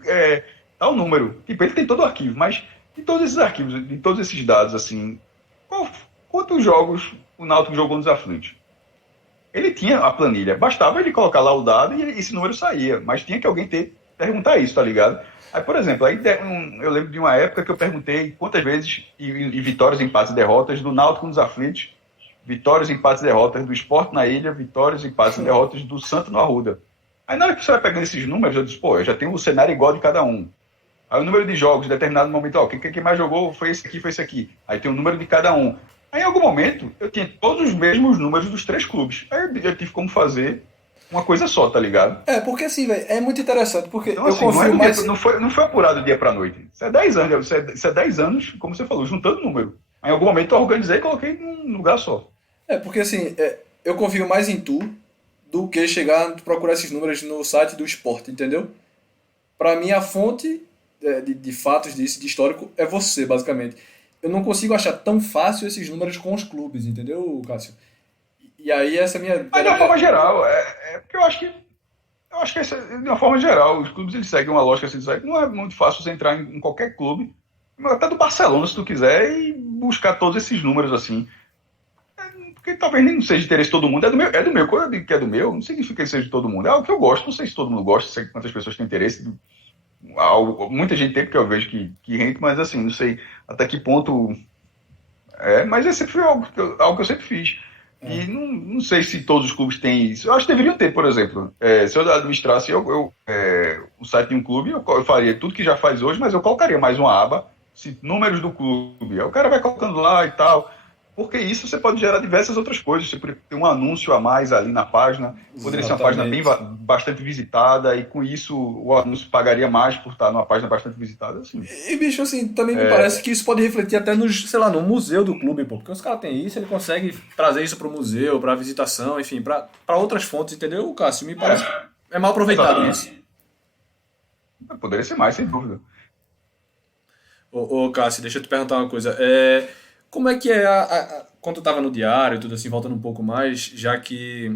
tal número. Tipo, ele tem todo o arquivo, mas de todos esses arquivos, de todos esses dados, assim, quantos jogos o Náutico jogou nos aflitos? Ele tinha a planilha, bastava ele colocar lá o dado e esse número saía, mas tinha que alguém perguntar isso, tá ligado? Aí, por exemplo, eu lembro de uma época que eu perguntei quantas vezes, e vitórias, empates e derrotas do Náutico nos aflitos, vitórias, empates e derrotas do Sport na Ilha, vitórias, empates e derrotas do Santo no Arruda. Aí na hora que você vai pegando esses números, eu disse, pô, eu já tenho o cenário igual de cada um. Aí o número de jogos, em determinado momento, ó, quem mais jogou foi esse aqui. Aí tem o número de cada um. Aí em algum momento, eu tinha todos os mesmos números dos 3 clubes. Aí eu tive como fazer uma coisa só, tá ligado? Porque assim, velho, é muito interessante, porque então, eu assim, confio mais... Não foi apurado do dia pra noite. Isso é 10 anos, isso é 10 anos, como você falou, juntando número. Aí em algum momento eu organizei e coloquei num lugar só. Porque assim, eu confio mais em tu do que chegar e procurar esses números no site do esporte, entendeu? Pra mim, a fonte de fatos disso, de histórico, é você, basicamente. Eu não consigo achar tão fácil esses números com os clubes, entendeu, Cássio? E aí, essa é a minha... Mas de uma forma geral, porque eu acho que essa, de uma forma geral, os clubes eles seguem uma lógica assim, não é muito fácil você entrar em qualquer clube, até do Barcelona, se tu quiser, e buscar todos esses números assim. Porque talvez nem seja de interesse de todo mundo, é do meu. Quando eu digo que é do meu, não significa que seja de todo mundo. É algo que eu gosto, não sei se todo mundo gosta, não sei quantas pessoas têm interesse. Muita gente tem, porque eu vejo que rende, mas assim, não sei até que ponto. Mas esse foi algo que eu sempre fiz. E não sei se todos os clubes têm isso. Eu acho que deveriam ter, por exemplo. Se eu administrasse o site de um clube, eu faria tudo que já faz hoje, mas eu colocaria mais uma aba, números do clube. Aí o cara vai colocando lá e tal. Porque isso você pode gerar diversas outras coisas. Você pode ter um anúncio a mais ali na página. Poderia ser uma página bastante visitada. E com isso o anúncio pagaria mais por estar numa página bastante visitada. Assim. E bicho, assim, também me parece que isso pode refletir até no museu do clube, pô. Porque os caras têm isso, ele consegue trazer isso pro museu, pra visitação, enfim, pra outras fontes, entendeu, Cássio? Me parece que é mal aproveitado isso. Poderia ser mais, sem dúvida. Ô Cássio, deixa eu te perguntar uma coisa. Como é que quando tu estava no diário, tudo assim, voltando um pouco mais, já que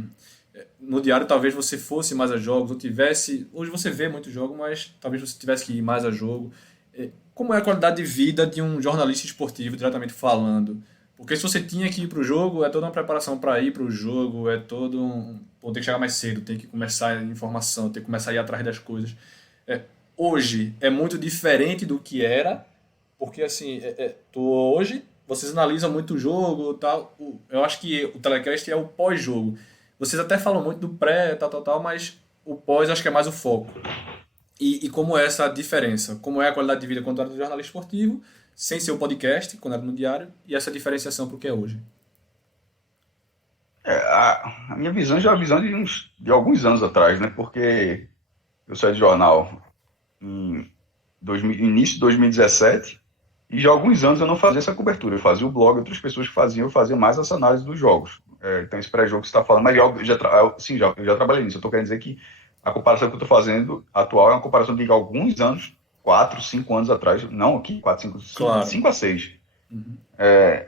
no diário talvez você fosse mais a jogos, ou tivesse... Hoje você vê muito jogo, mas talvez você tivesse que ir mais a jogo. Como é a qualidade de vida de um jornalista esportivo, diretamente falando? Porque se você tinha que ir para o jogo, é toda uma preparação para ir para o jogo, é todo um... Pô, tem que chegar mais cedo, tem que começar a informação, tem que começar a ir atrás das coisas. Hoje é muito diferente do que era, porque assim, hoje... Vocês analisam muito o jogo e tal. Eu acho que o telecast é o pós-jogo. Vocês até falam muito do pré, tal, mas o pós acho que é mais o foco. E como é essa diferença? Como é a qualidade de vida quando era do jornalista esportivo, sem ser o podcast, quando era no diário, e essa diferenciação para o que é hoje? A minha visão já é uma visão de alguns anos atrás, né? Porque eu saí de jornal em início de 2017. E já há alguns anos eu não fazia essa cobertura. Eu fazia o blog, outras pessoas que faziam, eu fazia mais essa análise dos jogos. Então, esse pré-jogo que você está falando, mas eu já trabalhei nisso. Eu estou querendo dizer que a comparação que eu estou fazendo atual é uma comparação de alguns anos, 4, 5 anos atrás. Não aqui, 4, 5, claro. 5 a 6. Uhum.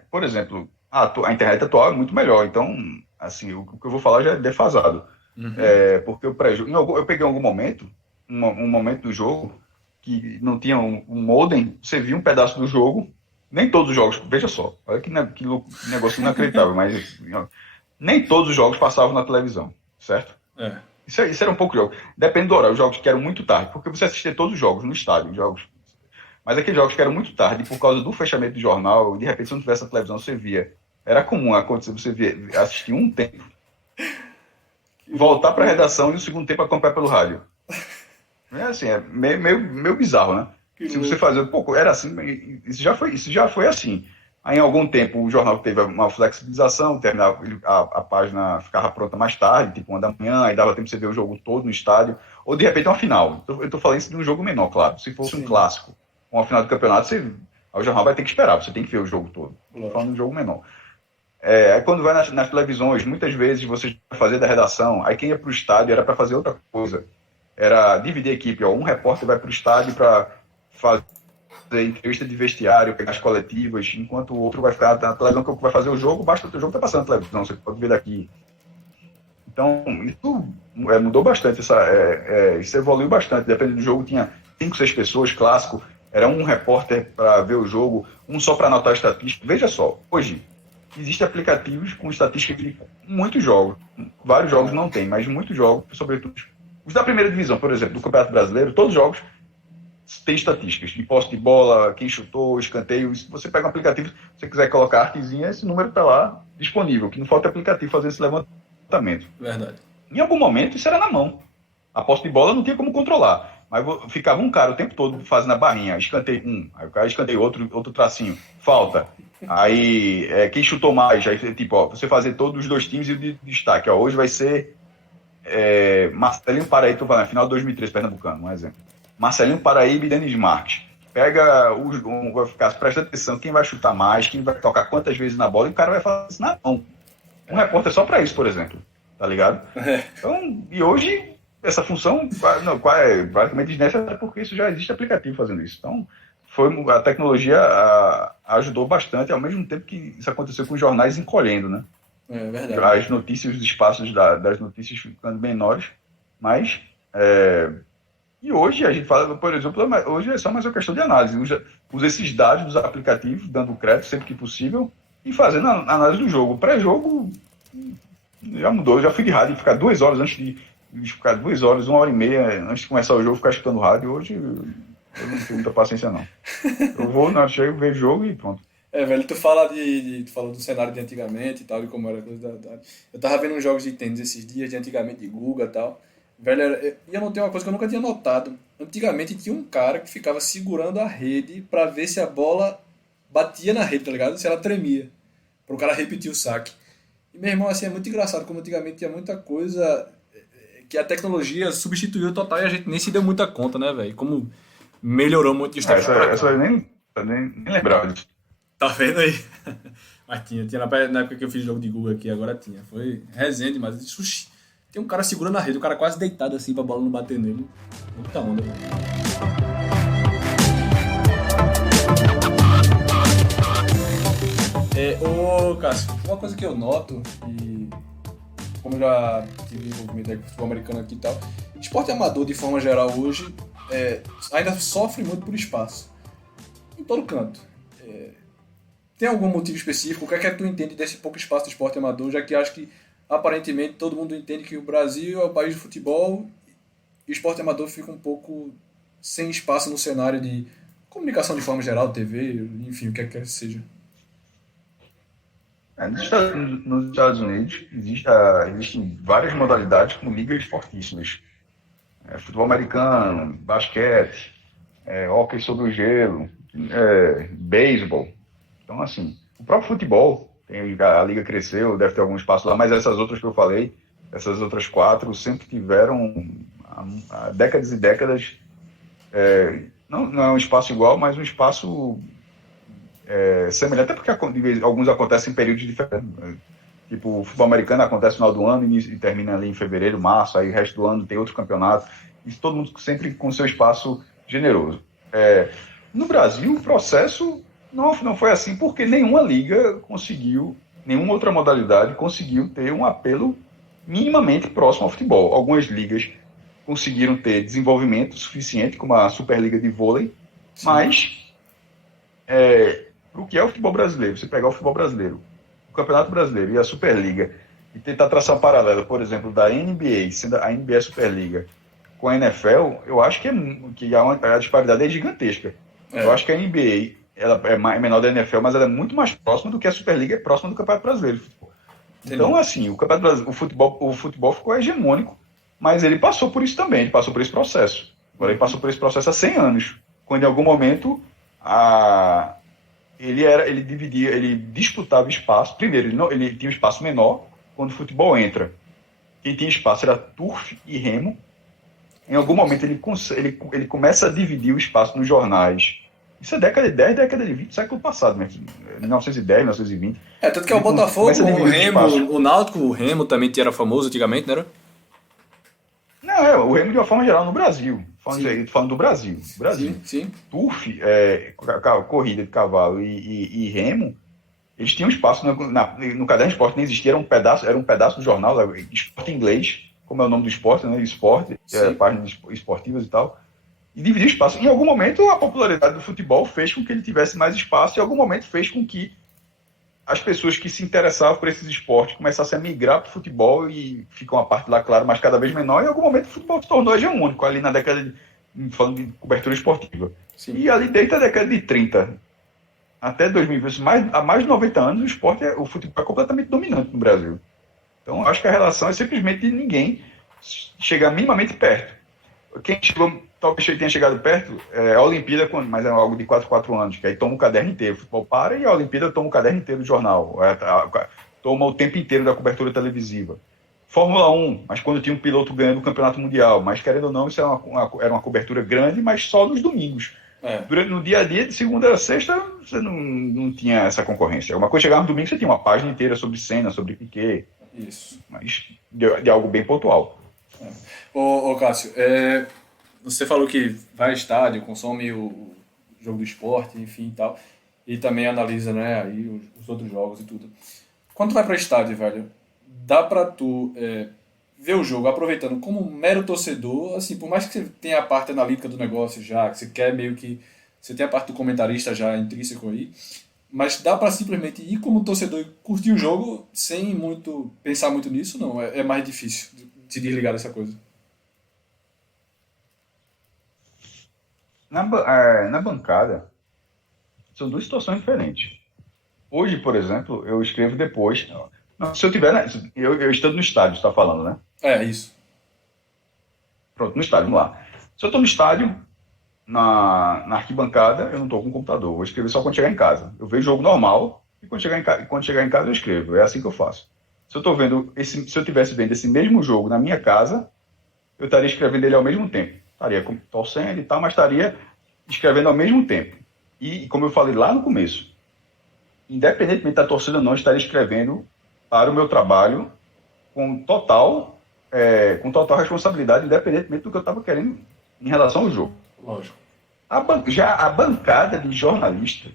Por exemplo, a internet atual é muito melhor. Então, assim, o que eu vou falar já é defasado. Uhum. Porque o pré-jogo... Eu peguei algum momento, um momento do jogo, que não tinha um modem, você via um pedaço do jogo, nem todos os jogos, veja só, olha que negócio inacreditável, mas nem todos os jogos passavam na televisão, certo? Isso era um pouco de jogo. Depende do horário, os jogos que eram muito tarde, porque você assistia todos os jogos no estádio, mas aqueles jogos que eram muito tarde, por causa do fechamento do jornal, de repente se não tivesse a televisão, você via. Era comum acontecer, você assistir um tempo, voltar para a redação e o segundo tempo acompanhar pelo rádio. Assim, meio bizarro, né? Se você fazer um pouco, era assim, isso já foi assim. Aí, em algum tempo, o jornal teve uma flexibilização, a página ficava pronta mais tarde, tipo 1 da manhã, aí dava tempo de você ver o jogo todo no estádio, ou de repente uma final. Eu estou falando isso de um jogo menor, claro. Se fosse um clássico, uma final do campeonato, o jornal vai ter que esperar, você tem que ver o jogo todo. Estou falando de um jogo menor. Aí quando vai nas televisões, muitas vezes você vai fazer da redação, aí quem ia para o estádio era para fazer outra coisa. Era dividir a equipe, um repórter vai para o estádio para fazer entrevista de vestiário, pegar as coletivas, enquanto o outro vai ficar na televisão que vai fazer o jogo, basta o jogo tá passando na televisão, você pode ver daqui. Então, isso mudou bastante, isso evoluiu bastante, dependendo do jogo, tinha 5, 6 pessoas, clássico, era um repórter para ver o jogo, um só para anotar a estatística. Veja só, hoje, existem aplicativos com estatísticas de muitos jogos, vários jogos não tem, mas muitos jogos, sobretudo os da primeira divisão, por exemplo, do Campeonato Brasileiro, todos os jogos têm estatísticas, de posse de bola, quem chutou, escanteio. Se você pega um aplicativo, se você quiser colocar a artezinha, esse número está lá disponível, que não falta aplicativo fazer esse levantamento. Verdade. Em algum momento isso era na mão. A posse de bola não tinha como controlar, mas ficava um cara o tempo todo fazendo a barrinha, escanteio aí o cara escanteio outro tracinho, falta. Aí quem chutou mais, aí tipo, ó, você fazer todos os 2 times e o de destaque. Ó, hoje vai ser Marcelinho Paraíba, na final de 2003, Pernambucano, um exemplo. Marcelinho Paraíba e Denis Marques. Pega vai ficar prestando atenção, quem vai chutar mais, quem vai tocar quantas vezes na bola, e o cara vai fazer isso na mão. Um repórter só para isso, por exemplo. Tá ligado? Então, e hoje, essa função é praticamente desnecessária, porque isso já existe aplicativo fazendo isso. Então, a tecnologia ajudou bastante, ao mesmo tempo que isso aconteceu com os jornais encolhendo, né? É verdade. As notícias, os espaços das notícias ficando menores, mas e hoje a gente fala, por exemplo, hoje é só mais uma questão de análise. Usa esses dados dos aplicativos, dando crédito sempre que possível, e fazendo a análise do jogo. Pré-jogo já mudou, eu já fui de rádio, ficar 2 horas antes de ficar 2 horas, 1h30 antes de começar o jogo, ficar escutando rádio. Hoje eu não tenho muita paciência, não. Eu vou, chego, vejo o jogo e pronto. Velho, tu fala do cenário de antigamente e tal, de como era a coisa da... Eu tava vendo uns jogos de tênis esses dias, de antigamente, de Guga e tal. Velho, e eu notei uma coisa que eu nunca tinha notado. Antigamente tinha um cara que ficava segurando a rede pra ver se a bola batia na rede, tá ligado? Se ela tremia. Pro cara repetir o saque. E, meu irmão, assim, é muito engraçado como antigamente tinha muita coisa que a tecnologia substituiu total e a gente nem se deu muita conta, né, velho? Como melhorou muito isso. Essa eu nem lembrava disso. Tá vendo aí? Mas tinha na época que eu fiz jogo de Google aqui, agora tinha. Foi resenha demais. Eu disse, sushi, tem um cara segurando a rede, o cara quase deitado assim pra bola não bater nele. Muita onda, velho. Ô, Cássio, uma coisa que eu noto, e como eu já tive envolvimento com o futebol americano aqui e tal, esporte amador, de forma geral, hoje, ainda sofre muito por espaço. Em todo canto. Tem algum motivo específico? O que é que tu entende desse pouco espaço do esporte amador, já que acho que, aparentemente, todo mundo entende que o Brasil é o país do futebol e o esporte amador fica um pouco sem espaço no cenário de comunicação de forma geral, TV, enfim, o que é que seja. Nos Estados Unidos existem várias modalidades com ligas fortíssimas. Futebol americano, basquete, hóquei sobre o gelo, beisebol. Então, assim, o próprio futebol, a liga cresceu, deve ter algum espaço lá, mas essas outras que eu falei, essas outras 4, sempre tiveram há décadas e décadas, não é um espaço igual, mas um espaço semelhante, até porque alguns acontecem em períodos diferentes. Tipo, o futebol americano acontece no final do ano e termina ali em fevereiro, março, aí o resto do ano tem outro campeonato. Isso todo mundo sempre com seu espaço generoso. No Brasil, o processo não foi assim, porque nenhuma liga conseguiu, nenhuma outra modalidade conseguiu ter um apelo minimamente próximo ao futebol. Algumas ligas conseguiram ter desenvolvimento suficiente, como a Superliga de Vôlei, sim, mas o que é o futebol brasileiro? Você pegar o futebol brasileiro, o Campeonato Brasileiro e a Superliga e tentar traçar um paralelo, por exemplo, da NBA, sendo a NBA a Superliga, com a NFL, eu acho que a disparidade é gigantesca. Eu acho que a NBA ela é menor da NFL, mas ela é muito mais próxima do que a Superliga é próxima do Campeonato Brasileiro. Então, assim, o futebol ficou hegemônico, mas ele passou por isso também, ele passou por esse processo. Agora, ele passou por esse processo há 100 anos, quando em algum momento ele disputava espaço. Primeiro, ele tinha um espaço menor. Quando o futebol entra, quem tinha espaço era turf e remo. Em algum momento ele começa a dividir o espaço nos jornais. Isso é década de 10, década de 20, século passado, 1910, 1920. Tanto que é o Botafogo, o Remo, o Náutico, o Remo também era famoso antigamente, não era? Não, o remo de uma forma geral no Brasil. Sim. Falando do Brasil. Sim, sim. Turf, corrida de cavalo e remo, eles tinham espaço no Caderno de Esporte, nem existia, era um pedaço do jornal, Esporte Inglês, como é o nome do esporte, né? Esporte, páginas esportivas e tal. E dividiu espaço. Em algum momento, a popularidade do futebol fez com que ele tivesse mais espaço, e em algum momento fez com que as pessoas que se interessavam por esses esportes começassem a migrar para o futebol e fica uma parte lá, claro, mas cada vez menor. Em algum momento, o futebol se tornou hegemônico, ali na década falando de cobertura esportiva. Sim. E ali, desde a década de 30 até 2020, há mais de 90 anos, o futebol é completamente dominante no Brasil. Então, acho que a relação é simplesmente de ninguém chegar minimamente perto. Quem chegou, talvez tenha chegado perto, é a Olimpíada, mas é algo de 4 anos, que aí toma o caderno inteiro. O futebol para e a Olimpíada toma o caderno inteiro do jornal. Toma o tempo inteiro da cobertura televisiva. Fórmula 1, mas quando tinha um piloto ganhando o campeonato mundial. Mas, querendo ou não, isso era uma cobertura grande, mas só nos domingos. No dia a dia, de segunda a sexta, você não tinha essa concorrência. Uma coisa, chegava no domingo, você tinha uma página inteira sobre Senna, sobre Piquet. Isso. Mas de algo bem pontual. Ô Cássio, você falou que vai ao estádio, consome o jogo do esporte, enfim e tal, e também analisa, né, aí os outros jogos e tudo. Quando tu vai para o estádio, velho, dá para tu ver o jogo aproveitando como um mero torcedor, assim, por mais que você tenha a parte analítica do negócio já, que você quer meio que... Você tem a parte do comentarista já intrínseco aí, mas dá para simplesmente ir como torcedor e curtir o jogo sem muito pensar muito nisso? Não, é mais difícil se desligar dessa coisa. Na bancada, são duas situações diferentes. Hoje, por exemplo, eu escrevo depois. Se eu tiver, eu estando no estádio, você está falando, né? Isso. Pronto, no estádio, vamos lá. Se eu estou no estádio, na arquibancada, eu não estou com o computador. Vou escrever só quando chegar em casa. Eu vejo jogo normal e quando chegar em casa eu escrevo. É assim que eu faço. Se eu estivesse vendo esse mesmo jogo na minha casa, eu estaria escrevendo ele ao mesmo tempo. Estaria torcendo e tal, mas estaria escrevendo ao mesmo tempo. E como eu falei lá no começo, independentemente da torcida ou não, eu estaria escrevendo para o meu trabalho com total responsabilidade, independentemente do que eu estava querendo em relação ao jogo. Lógico. Já a bancada de jornalista,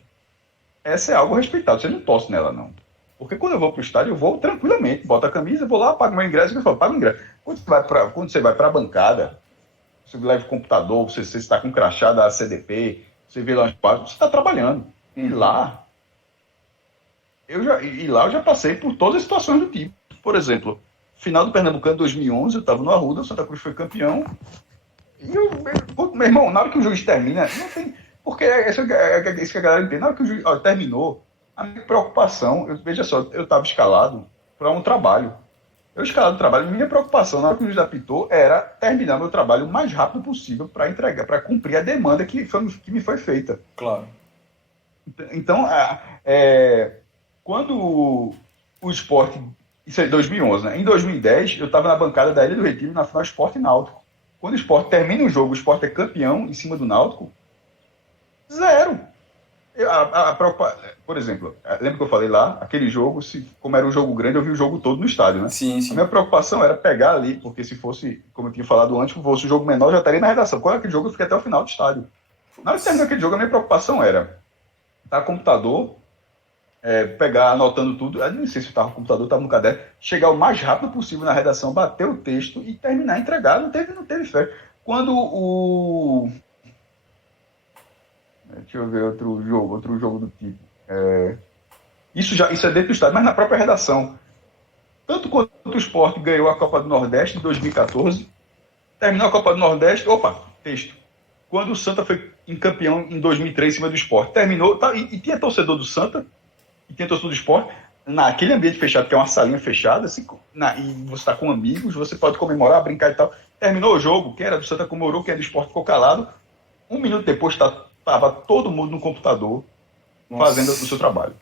essa é algo respeitado. Você não torce nela, não. Porque quando eu vou para o estádio, eu vou tranquilamente, boto a camisa, vou lá, pago meu ingresso, e eu falo, pago o ingresso. Quando você vai para a bancada, você leva o computador, você está com crachá da CDP, você vê lá os quadros, você está trabalhando. E lá eu já passei por todas as situações do tipo. Por exemplo, final do Pernambucano 2011, eu estava no Arruda, o Santa Cruz foi campeão. E meu irmão, na hora que o juiz termina, não tem. Porque isso que a galera entende. Na hora que o juiz terminou, a minha preocupação, veja só, eu estava escalado para um trabalho. Eu escalado o trabalho, minha preocupação na hora que o juiz apitou era terminar meu trabalho o mais rápido possível para entregar, para cumprir a demanda que me foi feita. Claro. Então, quando o esporte... Isso é 2011, né? Em 2010, eu estava na bancada da Ilha do Retiro, na final Sport e Náutico. Quando o esporte termina o jogo, o esporte é campeão em cima do Náutico, zero. Por exemplo, lembra que eu falei lá, aquele jogo, como era um jogo grande, eu vi o jogo todo no estádio, né? Sim. A minha preocupação era pegar ali, porque se fosse, como eu tinha falado antes, se fosse um jogo menor, eu já estaria na redação. Quando era aquele jogo, eu fiquei até o final do estádio. Na hora que terminou aquele jogo, a minha preocupação era estar no computador, pegar, anotando tudo, eu não sei se estava no computador, estava no caderno, chegar o mais rápido possível na redação, bater o texto e terminar, entregar. Não teve fé. Quando deixa eu ver outro jogo do tipo. Isso é dentro do estádio, mas na própria redação. Tanto quanto o Sport ganhou a Copa do Nordeste em 2014, terminou a Copa do Nordeste, texto. Quando o Santa foi campeão em 2003 em cima do Sport, terminou, e tinha torcedor do Santa, e tinha torcedor do Sport, naquele ambiente fechado, que é uma salinha fechada, assim, e você está com amigos, você pode comemorar, brincar e tal. Terminou o jogo, quem era do Santa comemorou, quem era do Sport ficou calado. 1 minuto depois, estava todo mundo no computador fazendo o seu trabalho.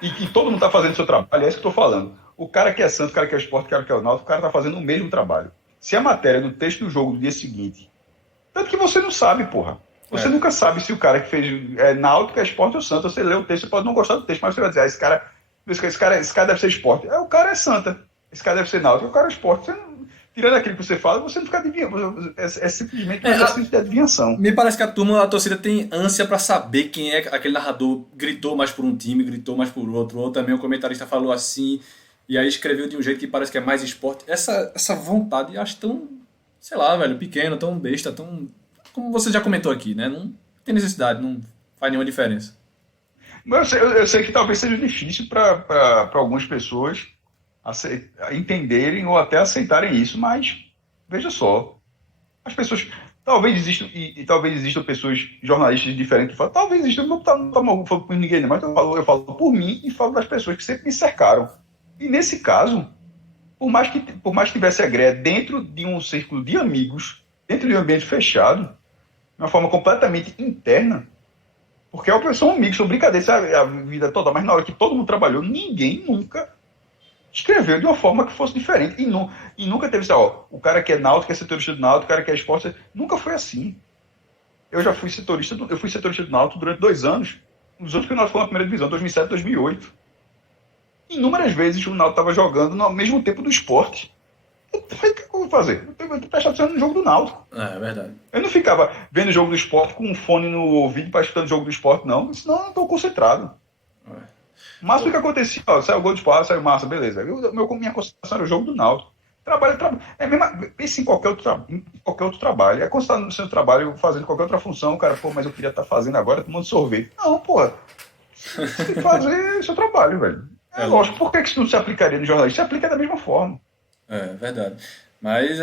E que todo mundo está fazendo o seu trabalho, é isso que eu estou falando. O cara que é Santos, o cara que é Sport, o cara que é o Náutico, o cara está fazendo o mesmo trabalho. Se a matéria do texto do jogo do dia seguinte... Tanto que você não sabe, porra. Você nunca sabe se o cara que fez Náutico é Sport ou Santa. Você lê o texto, você pode não gostar do texto, mas você vai dizer, esse cara deve ser Sport. O cara é Santa. Esse cara deve ser Náutico. O cara é Sport. tirando aquilo que você fala, você não fica adivinhando. É simplesmente um exercício de adivinhação. Me parece que a torcida tem ânsia pra saber quem é aquele narrador. Gritou mais por um time, gritou mais por outro, ou também o comentarista falou assim, e aí escreveu de um jeito que parece que é mais esporte. Essa vontade eu acho tão, sei lá, velho, pequena, tão besta, tão. Como você já comentou aqui, né? Não tem necessidade, não faz nenhuma diferença. Mas eu sei que talvez seja difícil para algumas pessoas entenderem ou até aceitarem isso, mas veja só, as pessoas talvez existam e talvez existam pessoas jornalistas diferentes que falam, talvez existam, não tá mal falando por ninguém, mas eu falo por mim e falo das pessoas que sempre me cercaram. E nesse caso, por mais que tivesse a greia dentro de um círculo de amigos, dentro de um ambiente fechado, de uma forma completamente interna, porque a pessoa é um amigo, são brincadeiras a vida toda, mas na hora que todo mundo trabalhou, ninguém nunca escreveu de uma forma que fosse diferente. E nunca teve assim, ó, o cara que é náutico, que é setorista do náutico, o cara que é esporte, nunca foi assim. Eu já fui setorista do náutico durante 2 anos, nos anos que o náutico foi na primeira divisão, 2007, 2008. Inúmeras vezes o náutico estava jogando ao mesmo tempo do esporte. O que eu vou fazer? Eu tenho que prestar atenção no jogo do náutico. É verdade. Eu não ficava vendo o jogo do esporte com um fone no ouvido para escutando o jogo do esporte, não. Senão eu não estou concentrado. O máximo que acontecia, ó, saiu o gol do esporte, saiu massa, beleza. Minha concentração era o jogo do náutico. Trabalho. É mesmo, pense em qualquer outro trabalho. É quando você está no seu trabalho fazendo qualquer outra função, o cara, pô, mas eu queria estar fazendo agora, tomando sorvete. Não, pô. Você tem que fazer seu trabalho, velho. É lógico. Por que isso não se aplicaria no jornalista? Se aplica da mesma forma. É verdade. Mas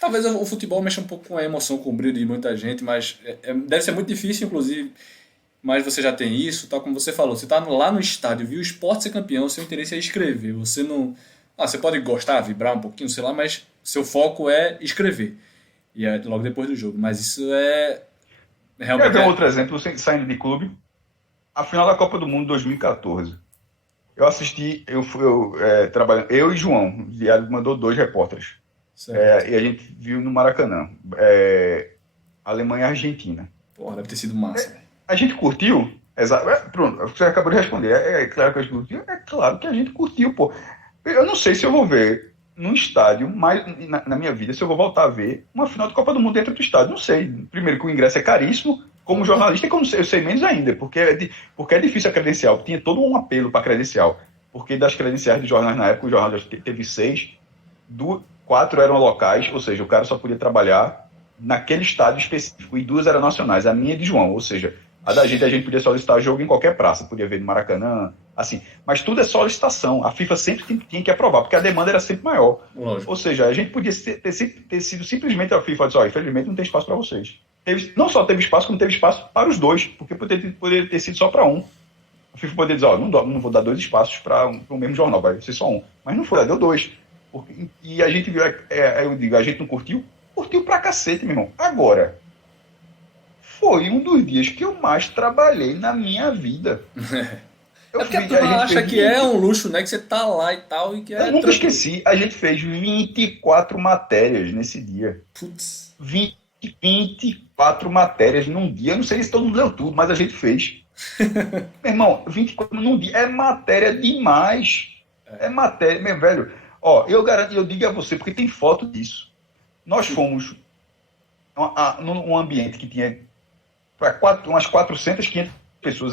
talvez o futebol mexa um pouco com a emoção, com o brilho de muita gente, mas deve ser muito difícil, inclusive. Mas você já tem isso, tal como você falou. Você está lá no estádio, viu o esporte ser campeão, seu interesse é escrever. Você não. Você pode gostar, vibrar um pouquinho, sei lá, mas seu foco é escrever. E é logo depois do jogo. Mas isso realmente. Quer ver um outro exemplo, saindo de clube? A final da Copa do Mundo 2014. Eu assisti, trabalhando, eu e João, o Diário mandou 2 repórteres. E a gente viu no Maracanã. Alemanha e Argentina. Porra, deve ter sido massa. A gente curtiu? Pronto, você acabou de responder. É claro que a gente curtiu? É claro que a gente curtiu, pô. Eu não sei se eu vou ver num estádio, mas na minha vida, se eu vou voltar a ver uma final de Copa do Mundo dentro do estádio. Não sei. Primeiro que o ingresso é caríssimo. Como jornalista, eu sei menos ainda, porque é difícil a credencial. Tinha todo um apelo para credencial. Porque das credenciais dos jornais na época, o jornal já teve 6, 4 eram locais, ou seja, o cara só podia trabalhar naquele estádio específico, e 2 eram nacionais. A minha é de João, ou seja, a gente podia solicitar jogo em qualquer praça, podia ver no Maracanã, assim. Mas tudo é solicitação. A FIFA sempre tinha que aprovar, porque a demanda era sempre maior. Lógico. Ou seja, a gente podia ter sido simplesmente a FIFA dizer, infelizmente não tem espaço para vocês. Não só teve espaço, como teve espaço para os 2, porque poderia ter sido só para um. A FIFA poderia dizer, não vou dar 2 espaços para o mesmo jornal, vai ser só um. Mas não foi, deu 2. E a gente viu, eu digo, a gente não curtiu? Curtiu pra cacete, meu irmão. Agora, foi um dos dias que eu mais trabalhei na minha vida. Porque a turma acha que é um luxo, né? Que você tá lá e tal. E que eu nunca esqueci, a gente fez 24 matérias nesse dia. Putz. 24 matérias num dia. Eu não sei se todo mundo leu tudo, mas a gente fez. Meu irmão, 24 num dia. É matéria demais. É matéria, meu velho. Ó, eu garanto, eu digo a você, porque tem foto disso. Nós fomos num ambiente que tinha umas 400, 500 pessoas.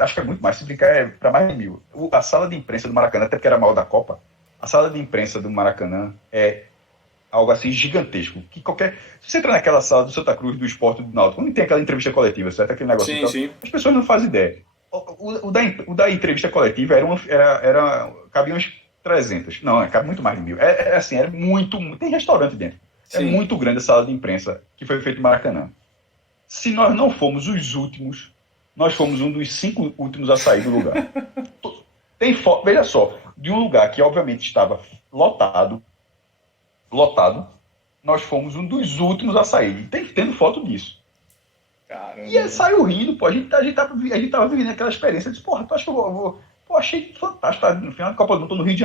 Acho que é muito mais, se brincar é para mais de 1000. A sala de imprensa do Maracanã, até porque era maior da Copa, a sala de imprensa do Maracanã é algo assim gigantesco. Se você entrar naquela sala do Santa Cruz, do Esporte, do Náutico, onde tem aquela entrevista coletiva, certo? Aquele negócio. Sim, sim. As pessoas não fazem ideia. O da entrevista coletiva cabia uns 300. Não, cabe muito mais de 1000. Assim, era muito. Tem restaurante dentro. Sim. É muito grande a sala de imprensa que foi feita no Maracanã. Se nós não fomos os últimos, nós fomos um dos 5 últimos a sair do lugar. Tem foto, veja só, de um lugar que obviamente estava lotado, nós fomos um dos últimos a sair. Tendo foto disso. Caramba. E ele saiu rindo, pô. A gente tava vivendo aquela experiência. Eu disse, porra, tu acha que eu vou... Pô, achei fantástico. Tá? No final da Copa do Mundo, tô no Rio de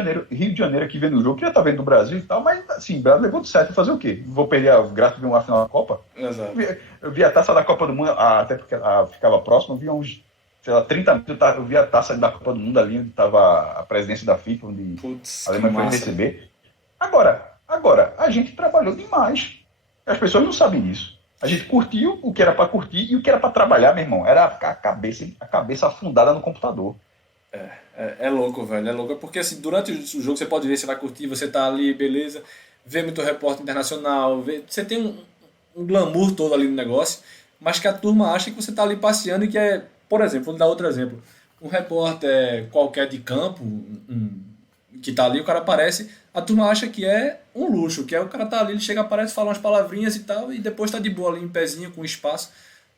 Janeiro aqui vendo o jogo. Queria estar vendo do Brasil e tal, mas assim, o Brasil levou de certo. Fazer o quê? Vou perder a graça de ver uma final da Copa? Exato. Eu vi a taça da Copa do Mundo, até porque ela ficava próxima, eu vi uns, sei lá, 30 minutos, eu vi a taça da Copa do Mundo ali, onde estava a presidência da FIFA, onde a Alemanha foi receber. Agora, Agora, a gente trabalhou demais. As pessoas não sabem disso. A gente curtiu o que era para curtir e o que era para trabalhar, meu irmão, era a cabeça afundada no computador. É louco, velho. É louco. Porque assim, durante o jogo você pode ver, você vai curtir, você tá ali, beleza. Vê muito repórter internacional. Você tem um glamour todo ali no negócio. Mas que a turma acha que você tá ali passeando e que é... Por exemplo, vou dar outro exemplo. Um repórter qualquer de campo, que tá ali, o cara aparece, a turma acha que é um luxo, que é o cara tá ali, ele chega, aparece, fala umas palavrinhas e tal, e depois tá de boa ali em pezinho, com espaço.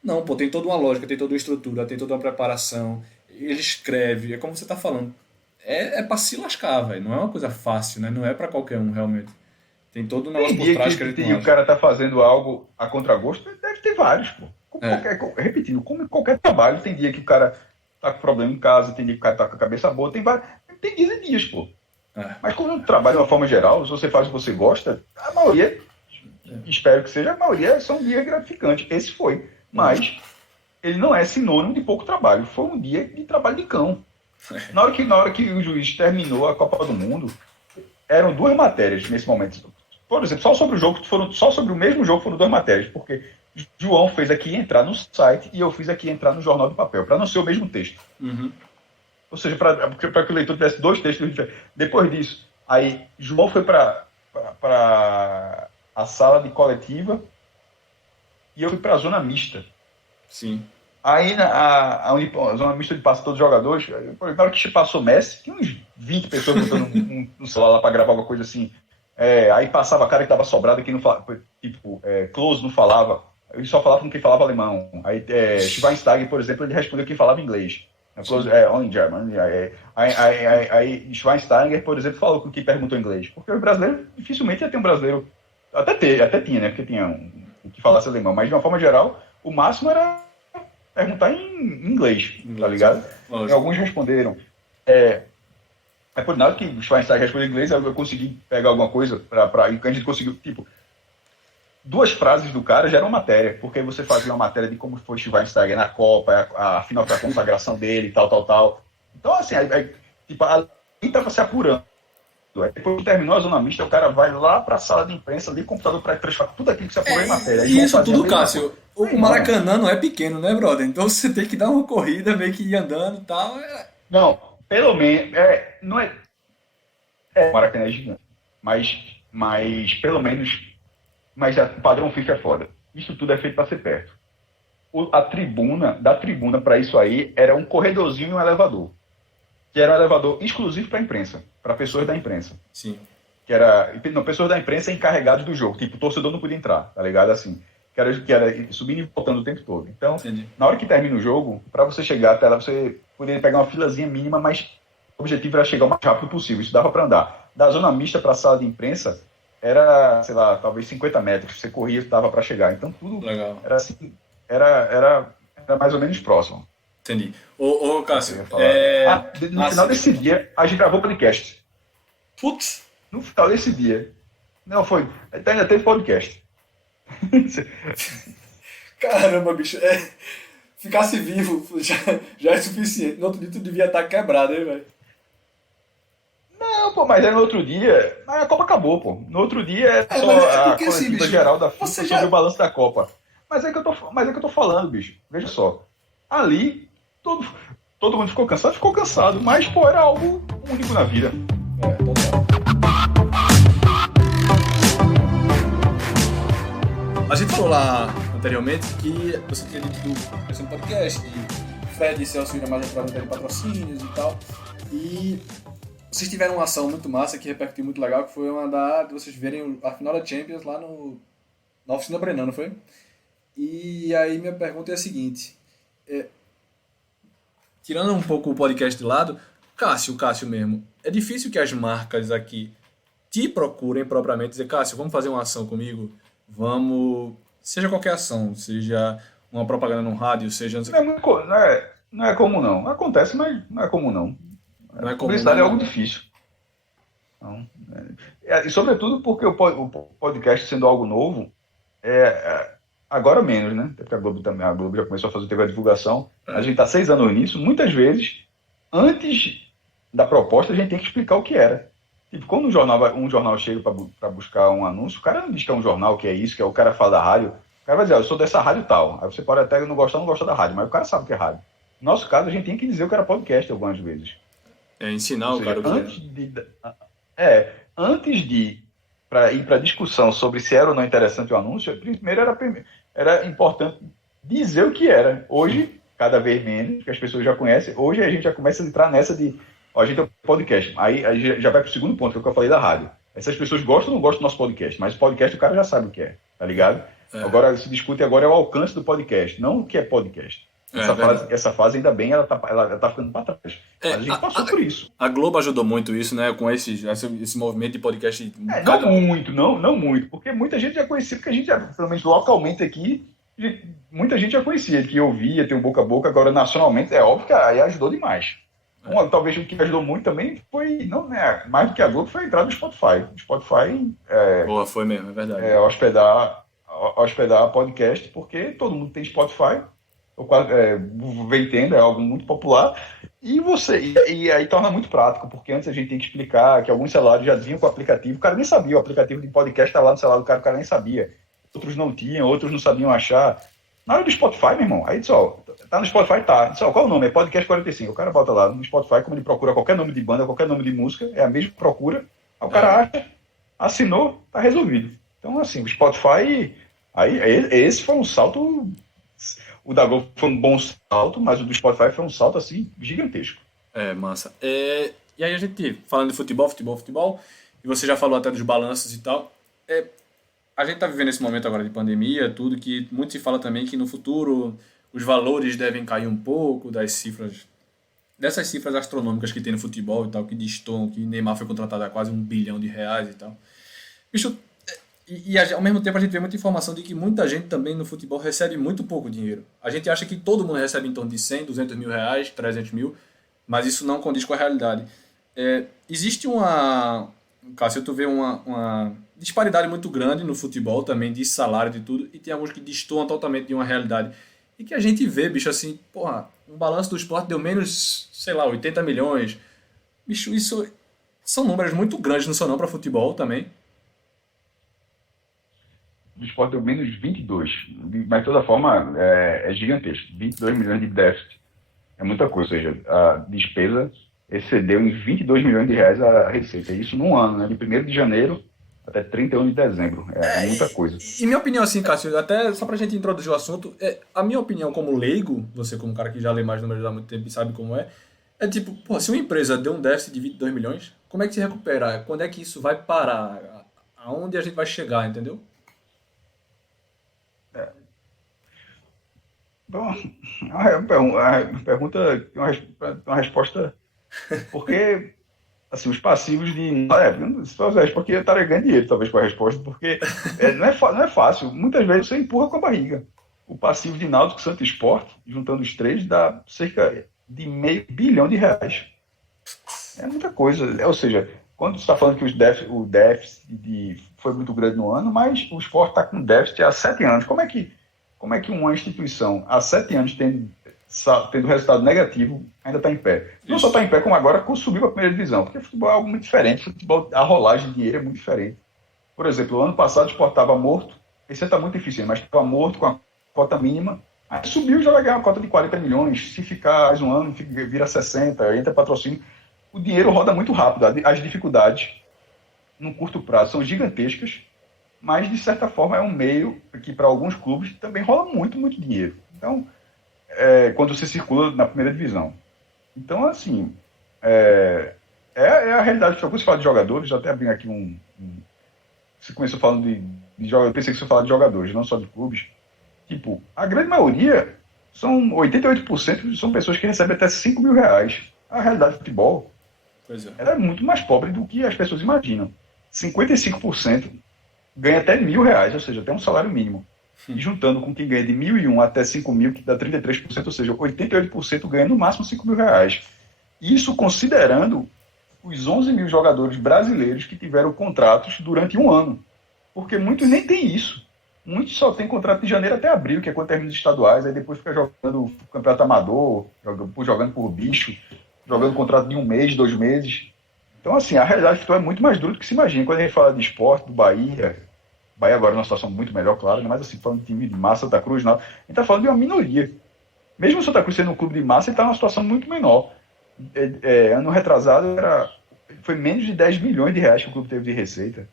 Não, pô, tem toda uma lógica, tem toda uma estrutura, tem toda uma preparação. Ele escreve, é como você tá falando. É pra se lascar, velho. Não é uma coisa fácil, né? Não é pra qualquer um, realmente. Tem todo um negócio por trás que a gente não o acha. cara tá fazendo algo a contragosto, deve ter vários, pô. Repetindo, como qualquer trabalho, tem dia que o cara tá com problema em casa, tem dia que o cara tá com a cabeça boa, tem dias e dias, pô. Mas quando eu trabalho de uma forma geral, se você faz o que você gosta, a maioria, espero que seja, a maioria são dias gratificantes. Esse foi. Mas ele não é sinônimo de pouco trabalho. Foi um dia de trabalho de cão. Na hora que o juiz terminou a Copa do Mundo, eram 2 matérias nesse momento. Por exemplo, só sobre o mesmo jogo foram 2 matérias, porque João fez aqui entrar no site e eu fiz aqui entrar no jornal de papel, para não ser o mesmo texto. Ou seja, para que o leitor tivesse 2 textos diferentes. Depois disso, aí João foi para a sala de coletiva e eu fui para a zona mista. Sim. Aí a zona mista de passe todos os jogadores, na hora que passou Messi, tinha uns 20 pessoas botando no celular lá para gravar alguma coisa assim. Aí passava cara que tava sobrado, que não falava, tipo, Klose não falava, ele só falava com quem falava alemão. Aí Schweinsteiger, por exemplo, ele respondeu quem falava inglês. Klose, only German. Aí Schweinsteiger, por exemplo, falou com quem perguntou inglês. Porque o brasileiro, dificilmente ia ter um brasileiro, até tinha, né, porque tinha um que falasse alemão, mas de uma forma geral, o máximo era perguntar em inglês, tá ligado? E alguns responderam. Por nada que o Schweinsteiger respondeu em inglês, eu consegui pegar alguma coisa e a gente conseguiu, tipo, 2 frases do cara já eram matéria, porque você fazia uma matéria de como foi Schweinsteiger na Copa, a final da consagração dele e tal. Então, assim, tipo, ali tava se apurando. Aí, depois que terminou a zona mista, o cara vai lá pra sala de imprensa, liga o computador para transformar tudo aquilo que você apurou em matéria. E isso tudo, Cássio, o Maracanã não é pequeno, né, brother? Então você tem que dar uma corrida, meio que ir andando e tal. Não, pelo menos, não é... O Maracanã é gigante, mas pelo menos... Mas o padrão FIFA é foda. Isso tudo é feito para ser perto. Da tribuna para isso aí, era um corredorzinho e um elevador. Que era um elevador exclusivo para a imprensa, para pessoas da imprensa. Sim. Pessoas da imprensa encarregadas do jogo. Tipo, o torcedor não podia entrar, tá ligado? Assim, que era subindo e voltando o tempo todo. Então, Entendi. Na hora que termina o jogo, para você chegar até lá, você poderia pegar uma filazinha mínima, mas o objetivo era chegar o mais rápido possível. Isso dava para andar. Da zona mista para a sala de imprensa, era, sei lá, talvez 50 metros. Você corria e dava para chegar. Então, tudo Legal. era assim, era mais ou menos próximo. Entendi. Ô Cássio, no final desse dia, a gente gravou podcast. Putz! No final desse dia. Não, foi. Ainda teve podcast. Caramba, bicho. Ficasse vivo já é suficiente. No outro dia tu devia estar quebrado, hein, velho? Não, pô, mas no outro dia. A Copa acabou, pô. No outro dia é só a coletiva geral da FIFA sobre o balanço da Copa. Mas é que eu tô falando, bicho. Veja só. Ali, todo mundo ficou cansado, mas, pô, era algo único na vida. Total. A gente falou lá anteriormente que você tinha dito do questão do podcast, de Fred e Celso ainda mais entrado em patrocínios e tal. E vocês tiveram uma ação muito massa que repercutiu muito legal, que foi de vocês verem a final da Champions lá na oficina Brenan, não foi? E aí minha pergunta é a seguinte, tirando um pouco o podcast de lado, Cássio mesmo, é difícil que as marcas aqui te procurem propriamente dizer, Cássio, vamos fazer uma ação comigo? Vamos... Seja qualquer ação, seja uma propaganda no rádio, seja... Não é comum, não. Acontece, mas não é comum, não. Não é comum, publicidade é algo difícil. Não, e sobretudo porque o podcast sendo algo novo, agora menos, né? Porque a Globo já começou a fazer a divulgação. A gente está 6 anos nisso. Muitas vezes, antes da proposta, a gente tem que explicar o que era. Tipo, quando um jornal chega para buscar um anúncio, o cara não diz que é um jornal, que é isso, que é o cara fala da rádio. O cara vai dizer, eu sou dessa rádio tal. Aí você pode até não gostar da rádio, mas o cara sabe que é rádio. No nosso caso, a gente tinha que dizer que era podcast algumas vezes. É ensinar Ou o cara seja, o que antes de ir para discussão sobre se era ou não interessante o anúncio, primeiro era importante dizer o que era. Hoje, cada vez menos, que as pessoas já conhecem, hoje a gente já começa a entrar nessa de, ó, a gente é um podcast. Aí já vai para o segundo ponto, que é o que eu falei da rádio. Essas pessoas gostam ou não gostam do nosso podcast, mas o podcast o cara já sabe o que é, tá ligado? Agora, se discute agora é o alcance do podcast, não o que é podcast. Essa fase, ainda bem, ela tá ficando para trás. Mas a gente passou por isso. A Globo ajudou muito isso, né? Com esse movimento de podcast. Não muito, porque muita gente já conhecia, porque a gente já, pelo menos localmente aqui, muita gente já conhecia, que ouvia, tem um boca a boca, agora nacionalmente é óbvio que aí ajudou demais. Talvez o que ajudou muito também foi, não, né, mais do que a Globo, foi a entrada do Spotify. O Spotify Boa, foi mesmo, é verdade. Hospedar podcast, porque todo mundo tem Spotify, vem tendo, é algo muito popular, e aí torna muito prático, porque antes a gente tem que explicar que alguns celulares já vinham com o aplicativo, o cara nem sabia, o aplicativo de podcast está lá no celular do cara, o cara nem sabia. Outros não tinham, outros não sabiam achar. Na hora do Spotify, meu irmão, aí diz, ó, tá no Spotify, tá. Diz, ó, qual o nome? É Podcast 45. O cara bota lá no Spotify, como ele procura qualquer nome de banda, qualquer nome de música, é a mesma procura. Aí o cara acha, assinou, tá resolvido. Então, assim, o Spotify, aí esse foi um salto. O da Globo foi um bom salto, mas o do Spotify foi um salto, assim, gigantesco. Massa. E aí a gente, falando de futebol, e você já falou até dos balanços e tal, a gente está vivendo esse momento agora de pandemia, tudo, que muito se fala também que no futuro os valores devem cair um pouco dessas cifras astronômicas que tem no futebol e tal, que destoam, que Neymar foi contratado a quase R$1 bilhão e tal. Bicho, ao mesmo tempo a gente vê muita informação de que muita gente também no futebol recebe muito pouco dinheiro. A gente acha que todo mundo recebe em torno de 100, 200 mil reais, 300 mil, mas isso não condiz com a realidade. Existe Cássio, tu vê uma disparidade muito grande no futebol também, de salário, de tudo, e tem alguns que destoam totalmente de uma realidade. E que a gente vê, bicho, assim, porra, um balanço do esporte deu menos, sei lá, 80 milhões. Bicho, isso são números muito grandes, não são não, para futebol também. O esporte deu menos 22, mas de toda forma é gigantesco. 22 milhões de déficit é muita coisa, ou seja, a despesa excedeu em 22 milhões de reais a receita. Isso num ano, né? De 1º de janeiro até 31 de dezembro. É muita coisa. E minha opinião, assim, Cássio, até só pra gente introduzir o assunto, a minha opinião como leigo, você como cara que já lê mais números há muito tempo e sabe como é tipo, pô, se uma empresa deu um déficit de 22 milhões, como é que se recupera? Quando é que isso vai parar? Aonde a gente vai chegar, entendeu? Bom, a pergunta tem uma resposta, porque assim, os passivos de... porque eu estaria ganhando dinheiro, talvez, com a resposta, porque não é fácil. Muitas vezes você empurra com a barriga. O passivo de Náutico, Santa e Sport, juntando os três, dá cerca de R$500 bilhão. É muita coisa. Ou seja, quando você está falando que o déficit foi muito grande no ano, mas o Sport está com déficit há 7 anos. Como é que uma instituição, há 7 anos, tendo resultado negativo, ainda está em pé? Não só está em pé, como agora subiu para a primeira divisão, porque futebol é algo muito diferente. Futebol, a rolagem de dinheiro é muito diferente. Por exemplo, o ano passado o Sport estava morto, esse ano está muito eficiente, mas estava morto com a cota mínima, aí subiu e já vai ganhar uma cota de 40 milhões, se ficar mais um ano, vira 60, entra patrocínio. O dinheiro roda muito rápido, as dificuldades no curto prazo são gigantescas, mas de certa forma é um meio que para alguns clubes também rola muito, muito dinheiro. Então, quando você circula na primeira divisão. Então, assim, é a realidade. Quando você fala de jogadores, já até abri aqui você começou falando de jogadores, pensei que você falava de jogadores, não só de clubes. Tipo, a grande maioria, 88% são pessoas que recebem até R$5 mil. A realidade do futebol ela é muito mais pobre do que as pessoas imaginam. 55% ganha até R$1.000, ou seja, até um salário mínimo. E juntando com quem ganha de 1.001 até 5.000, que dá 33%, ou seja, 88% ganha no máximo R$5 mil. Isso considerando os 11 mil jogadores brasileiros que tiveram contratos durante um ano. Porque muitos nem têm isso. Muitos só têm contrato de janeiro até abril, que é quando termina os estaduais, aí depois fica jogando campeonato amador, jogando por bicho, jogando contrato de 1 mês, 2 meses. Então, assim, a realidade do futebol é muito mais dura do que se imagina. Quando a gente fala de esporte, do Bahia agora é uma situação muito melhor, claro, né? Mas assim, falando de time de massa, Santa Cruz, não, a gente está falando de uma minoria. Mesmo o Santa Cruz sendo um clube de massa, ele está numa situação muito menor. Ano retrasado, foi menos de 10 milhões de reais que o clube teve de receita.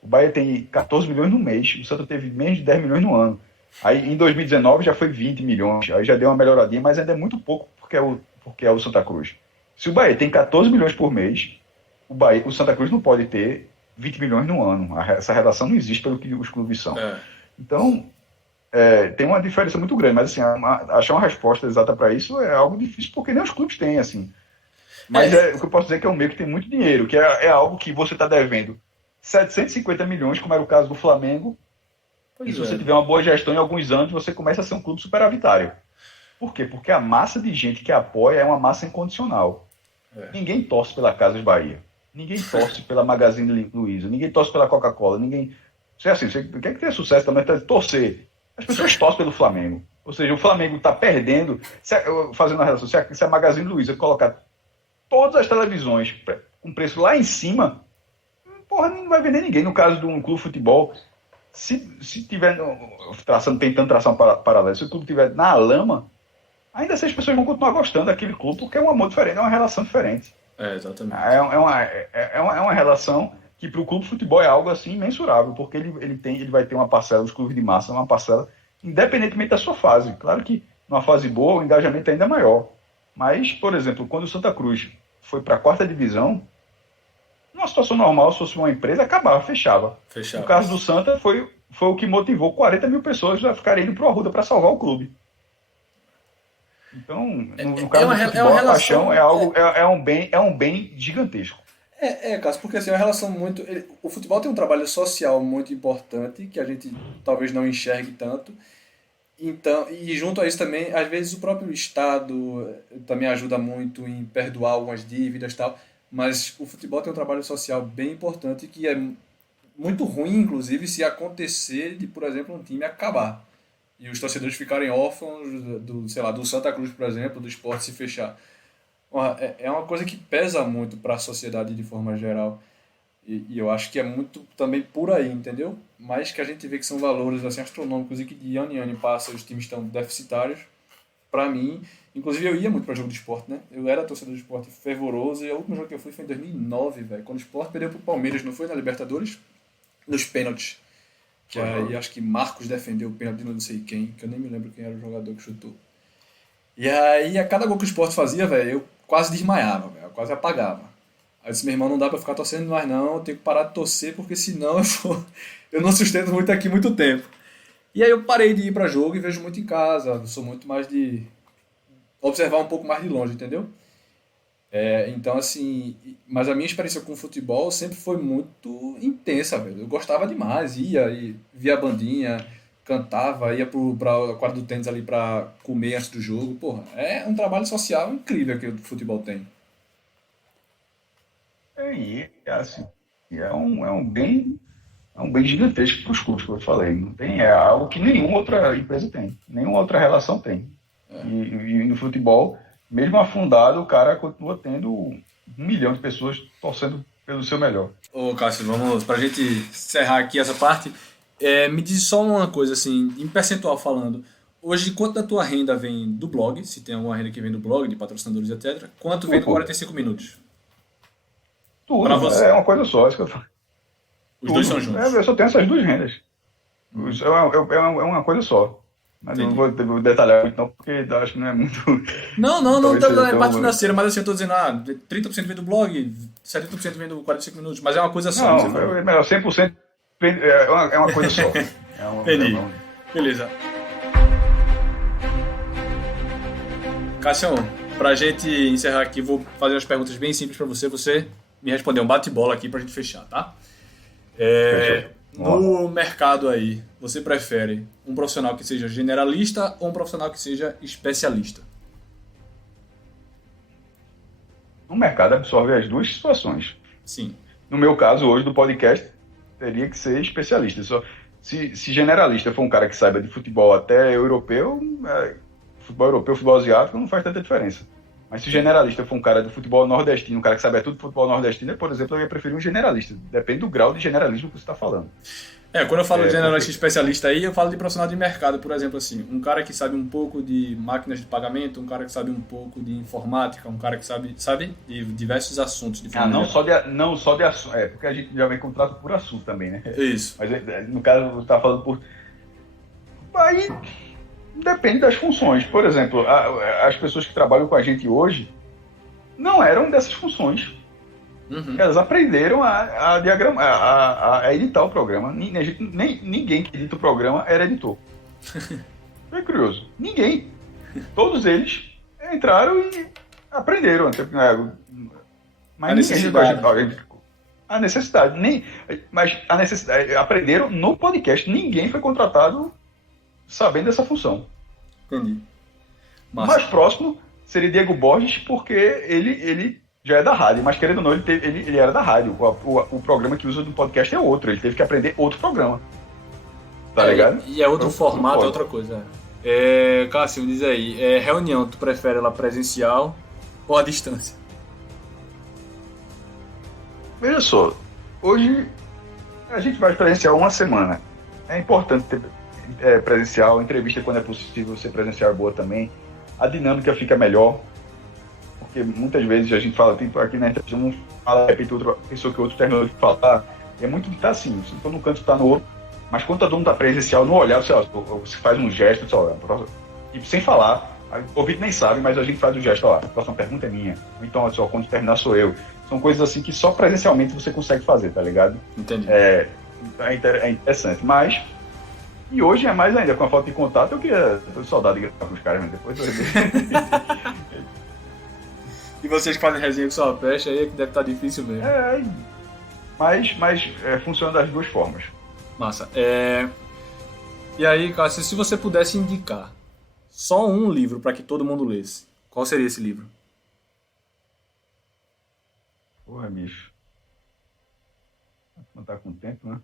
O Bahia tem 14 milhões no mês, o Santa teve menos de 10 milhões no ano. Aí em 2019 já foi 20 milhões, aí já deu uma melhoradinha, mas ainda é muito pouco porque é o Santa Cruz. Se o Bahia tem 14 milhões por mês, o Santa Cruz não pode ter 20 milhões no ano. Essa relação não existe pelo que os clubes são. Então, tem uma diferença muito grande, mas assim, achar uma resposta exata para isso é algo difícil, porque nem os clubes têm, assim. Mas o que eu posso dizer é que é um meio que tem muito dinheiro, que é algo que você está devendo 750 milhões, como era o caso do Flamengo, e se você tiver uma boa gestão em alguns anos, você começa a ser um clube superavitário. Por quê? Porque a massa de gente que apoia é uma massa incondicional. Ninguém torce pela Casas Bahia. Ninguém torce pela Magazine Luiza. Ninguém torce pela Coca-Cola. Ninguém... Você quer que tenha sucesso também, torcer. As pessoas torcem pelo Flamengo. Ou seja, o Flamengo está perdendo. Fazendo a relação, se a Magazine Luiza colocar todas as televisões com preço lá em cima, porra, não vai vender ninguém. No caso de um clube de futebol, se tiver tentando traçar um paralelo, se o clube estiver na lama, ainda assim as pessoas vão continuar gostando daquele clube, porque é um amor diferente, é uma relação diferente. Exatamente. É uma relação que para o clube de futebol é algo assim imensurável, porque ele vai ter uma parcela, os clubes de massa, uma parcela, independentemente da sua fase. Claro que numa fase boa o engajamento é ainda maior. Mas, por exemplo, quando o Santa Cruz foi para a 4ª divisão, numa situação normal, se fosse uma empresa, acabava, fechava. No caso do Santa, foi o que motivou 40 mil pessoas a ficarem indo para o Arruda para salvar o clube. Então, no caso do futebol, a paixão é um bem gigantesco. Cássio, porque assim, é uma relação muito... O futebol tem um trabalho social muito importante, que a gente talvez não enxergue tanto. Então, e junto a isso também, às vezes o próprio Estado também ajuda muito em perdoar algumas dívidas e tal, mas o futebol tem um trabalho social bem importante que é muito ruim, inclusive, se acontecer de, por exemplo, um time acabar e os torcedores ficarem órfãos do Santa Cruz, por exemplo, do Sport se fechar. É uma coisa que pesa muito para a sociedade de forma geral. E eu acho que é muito também por aí, entendeu? Mas que a gente vê que são valores assim, astronômicos e que de ano em ano passa, os times estão deficitários. Para mim, inclusive eu ia muito para jogo de esporte, né? Eu era torcedor de esporte fervoroso e o último jogo que eu fui foi em 2009, velho. Quando o Sport perdeu pro Palmeiras, não foi na Libertadores? Nos pênaltis. Que aí acho que Marcos defendeu o pênalti de não sei quem, que eu nem me lembro quem era o jogador que chutou. E aí, a cada gol que o Sport fazia, velho, eu quase desmaiava, velho. Eu quase apagava. Aí eu disse, meu irmão, não dá pra ficar torcendo mais não, eu tenho que parar de torcer, porque senão eu não sustento muito aqui muito tempo. E aí eu parei de ir pra jogo e vejo muito em casa, eu sou muito mais de observar um pouco mais de longe, entendeu? Então assim, mas a minha experiência com o futebol sempre foi muito intensa, velho. Eu gostava demais, ia via a bandinha, cantava, ia pra quadra do tênis ali pra comer antes do jogo. Porra, é um trabalho social incrível que o futebol tem. Assim, é um bem gigantesco para os clubes, que eu falei. Não tem, é algo que nenhuma outra empresa tem, nenhuma outra relação tem. E no futebol, mesmo afundado, o cara continua tendo 1 milhão de pessoas torcendo pelo seu melhor. Ô Cássio, vamos, pra gente encerrar aqui essa parte, me diz só uma coisa, assim, em percentual falando, hoje quanto da tua renda vem do blog, se tem alguma renda que vem do blog, de patrocinadores, etc., quanto vem do 45 minutos? Tudo, é uma coisa só, isso que eu falo. Os dois são juntos. Eu só tenho essas duas rendas. É uma coisa só. Mas eu não vou detalhar muito, não, porque acho que não é muito. Não é parte financeira, mas assim, eu tô dizendo, 30% vem do blog, 70% vem do 45 minutos, mas é uma coisa só. Não, é melhor, 100% é uma coisa só. Entendi. Beleza. Cássio, pra gente encerrar aqui, vou fazer umas perguntas bem simples pra você. Você me responder um bate-bola aqui pra gente fechar, tá? No mercado aí, você prefere um profissional que seja generalista ou um profissional que seja especialista? O mercado absorve as duas situações. Sim. No meu caso, hoje, do podcast, teria que ser especialista. Se generalista for um cara que saiba de futebol até europeu, futebol europeu, futebol asiático, não faz tanta diferença. Mas se o generalista for um cara do futebol nordestino, um cara que sabe tudo do futebol nordestino, por exemplo, eu ia preferir um generalista. Depende do grau de generalismo que você está falando. Quando eu falo de generalista especialista aí, eu falo de profissional de mercado, por exemplo, assim, um cara que sabe um pouco de máquinas de pagamento, um cara que sabe um pouco de informática, um cara que sabe de diversos assuntos. Não só de assunto, porque a gente já vem contrato por assunto também, né? Isso. Mas no caso, você está falando por... Aí depende das funções. Por exemplo, as pessoas que trabalham com a gente hoje não eram dessas funções. Uhum. Elas aprenderam a diagramar, a editar o programa. Ninguém que edita o programa era editor. É curioso. Ninguém. Todos eles entraram e aprenderam. Mas a necessidade. Mas a necessidade. Aprenderam no podcast. Ninguém foi contratado sabendo dessa função. Entendi. Mais próximo seria Diego Borges, porque ele já é da rádio, mas querendo ou não, ele era da rádio. O programa que usa no podcast é outro, ele teve que aprender outro programa. Tá ligado? E é outro formato, é outra coisa. Cássio, diz aí, reunião, tu prefere ela presencial ou à distância? Veja só, hoje a gente vai presencial uma semana. É importante ter presencial, entrevista quando é possível ser presencial é boa também. A dinâmica fica melhor. Porque muitas vezes a gente fala, tipo, aqui na entrevista, um fala, repete outra pessoa que o outro terminou de falar. É muito que tá assim, você tá num canto, tá no outro. Mas quando todo mundo tá presencial, no olhar, você faz um gesto, tipo, sem falar, o ouvido nem sabe, mas a gente faz o gesto, a próxima pergunta é minha. Então, quando terminar sou eu. São coisas assim que só presencialmente você consegue fazer, tá ligado? Entendi. É interessante, mas... E hoje é mais ainda, com a falta de contato, eu queria... Tô de saudade de gravar com os caras, mas depois... E vocês que fazem resenha com sua peste aí, que deve estar difícil mesmo. Mas funciona das duas formas. Massa. E aí, Cássio, se você pudesse indicar só um livro para que todo mundo lesse, qual seria esse livro? Porra, bicho. Não tá com tempo, né?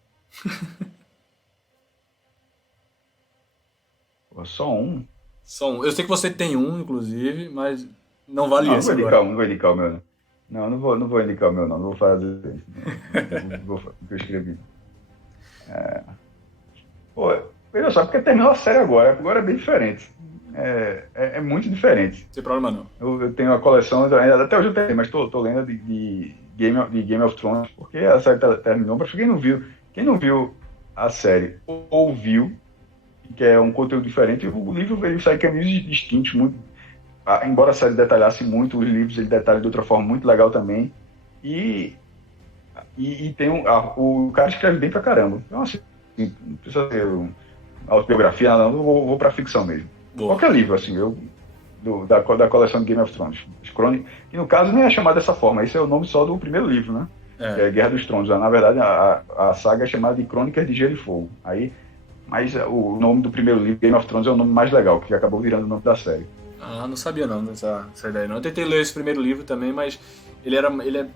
Pô, só um? Só um. Eu sei que você tem um, inclusive, mas... Não vale não, esse não vou indicar o meu. Não vou indicar o meu, não. Não vou fazer o que eu escrevi. Veja só, porque terminou a série agora. Agora é bem diferente. É muito diferente. Sem problema não. Eu tenho uma coleção, até hoje eu tenho, mas tô lendo de Game of Thrones, porque a série terminou. Para quem não viu a série ou viu, que é um conteúdo diferente, o livro ele sai caminhos distintos, muito. Embora a série detalhasse muito, os livros ele detalha de outra forma muito legal também. E tem o cara escreve bem pra caramba. Então, assim, não precisa ter autobiografia, nada, não, vou pra ficção mesmo. Boa. Qualquer livro, assim, da coleção de Game of Thrones. Que no caso nem é chamado dessa forma, esse é o nome só do primeiro livro, né? Que é Guerra dos Tronos. Na verdade, a saga é chamada de Crônicas de Gelo e Fogo. Mas o nome do primeiro livro, Game of Thrones, é o nome mais legal, que acabou virando o nome da série. Não sabia não dessa ideia não. Eu tentei ler esse primeiro livro também, mas ele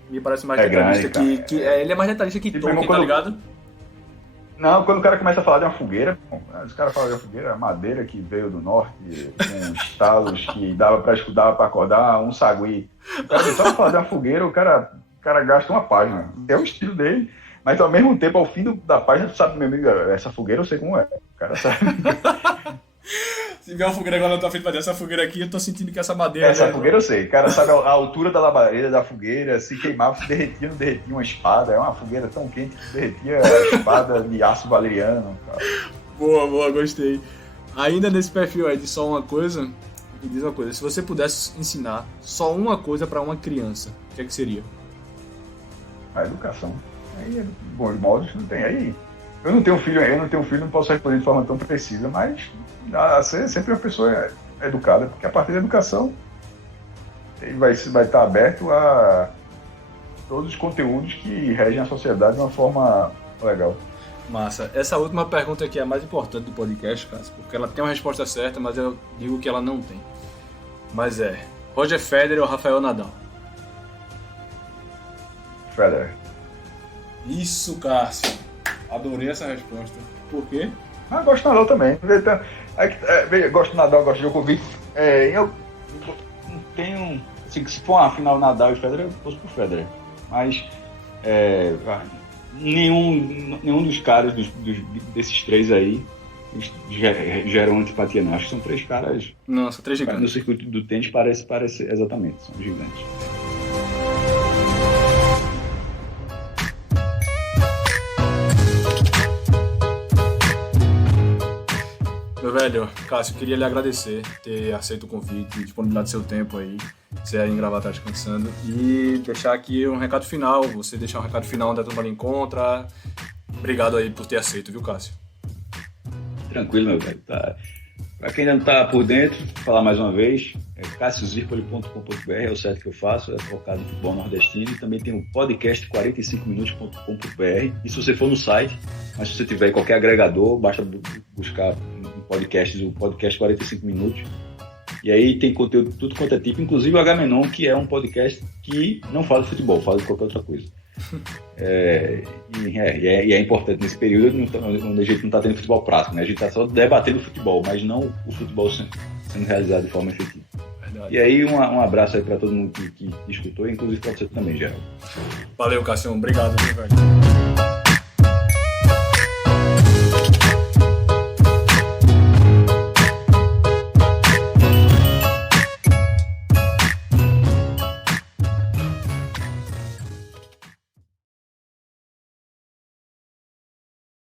me parece mais detalhista grande, ele é mais detalhista que Tolkien, tá ligado? Não, quando o cara começa a falar de uma fogueira, os caras falam de uma fogueira, madeira que veio do norte, com estalos que dava pra escutar, pra acordar, um sagui. O cara só falar de uma fogueira, o cara gasta uma página. É o estilo dele, mas ao mesmo tempo, ao fim da página, tu sabe, meu amigo, essa fogueira eu sei como é. O cara sabe. Se vier uma fogueira agora na tua frente, essa fogueira aqui, eu tô sentindo que essa madeira... Essa fogueira eu sei. O cara sabe a altura da labareda da fogueira, se queimava, se derretia, não derretia uma espada. É uma fogueira tão quente que derretia a espada de aço valeriano. Cara. Boa, gostei. Ainda nesse perfil aí de só uma coisa, me diz uma coisa. Se você pudesse ensinar só uma coisa pra uma criança, o que é que seria? A educação. Aí, bom, de modos, não tem. Aí, eu não tenho filho, não posso responder de forma tão precisa, mas... ser sempre uma pessoa educada, porque a partir da educação ele vai estar aberto a todos os conteúdos que regem a sociedade de uma forma legal. Massa. Essa última pergunta aqui é a mais importante do podcast, Cássio, porque ela tem uma resposta certa, mas eu digo que ela não tem. Mas Roger Federer ou Rafael Nadal? Federer. Isso, Cássio. Adorei essa resposta. Por quê? Gosto do Nadal também. Gosto do Nadal, gosto de Djokovic. Eu não tenho... Se for uma final Nadal e Federer, eu torço pro Federer. Mas nenhum dos caras desses três aí geram antipatia, não. Acho que são três caras. Não, são três gigantes. No circuito do tênis parece exatamente, são gigantes. Meu velho, Cássio, queria lhe agradecer ter aceito o convite, disponibilidade seu tempo aí, você aí em Gravatar descansando, e deixar aqui um recado final, você deixar um recado final onde a turma lhe encontra. Obrigado aí por ter aceito, viu, Cássio? Tranquilo, meu velho. Tá. Para quem ainda não está por dentro, vou falar mais uma vez, cassiozirpoli.com.br é o site que eu faço, é focado no futebol nordestino, e também tem o podcast 45minutos.com.br, e se você for no site, mas se você tiver qualquer agregador, basta buscar o podcast 45 minutos, e aí tem conteúdo tudo quanto é tipo, inclusive o Agamenon, que é um podcast que não fala de futebol, fala de qualquer outra coisa. E é importante nesse período onde a gente não está tendo futebol prático, né? A gente está só debatendo futebol, mas não o futebol sendo realizado de forma efetiva. Verdade. E aí um abraço aí para todo mundo que escutou, inclusive para você também, Geraldo. Valeu, Cássio, obrigado, viu, velho?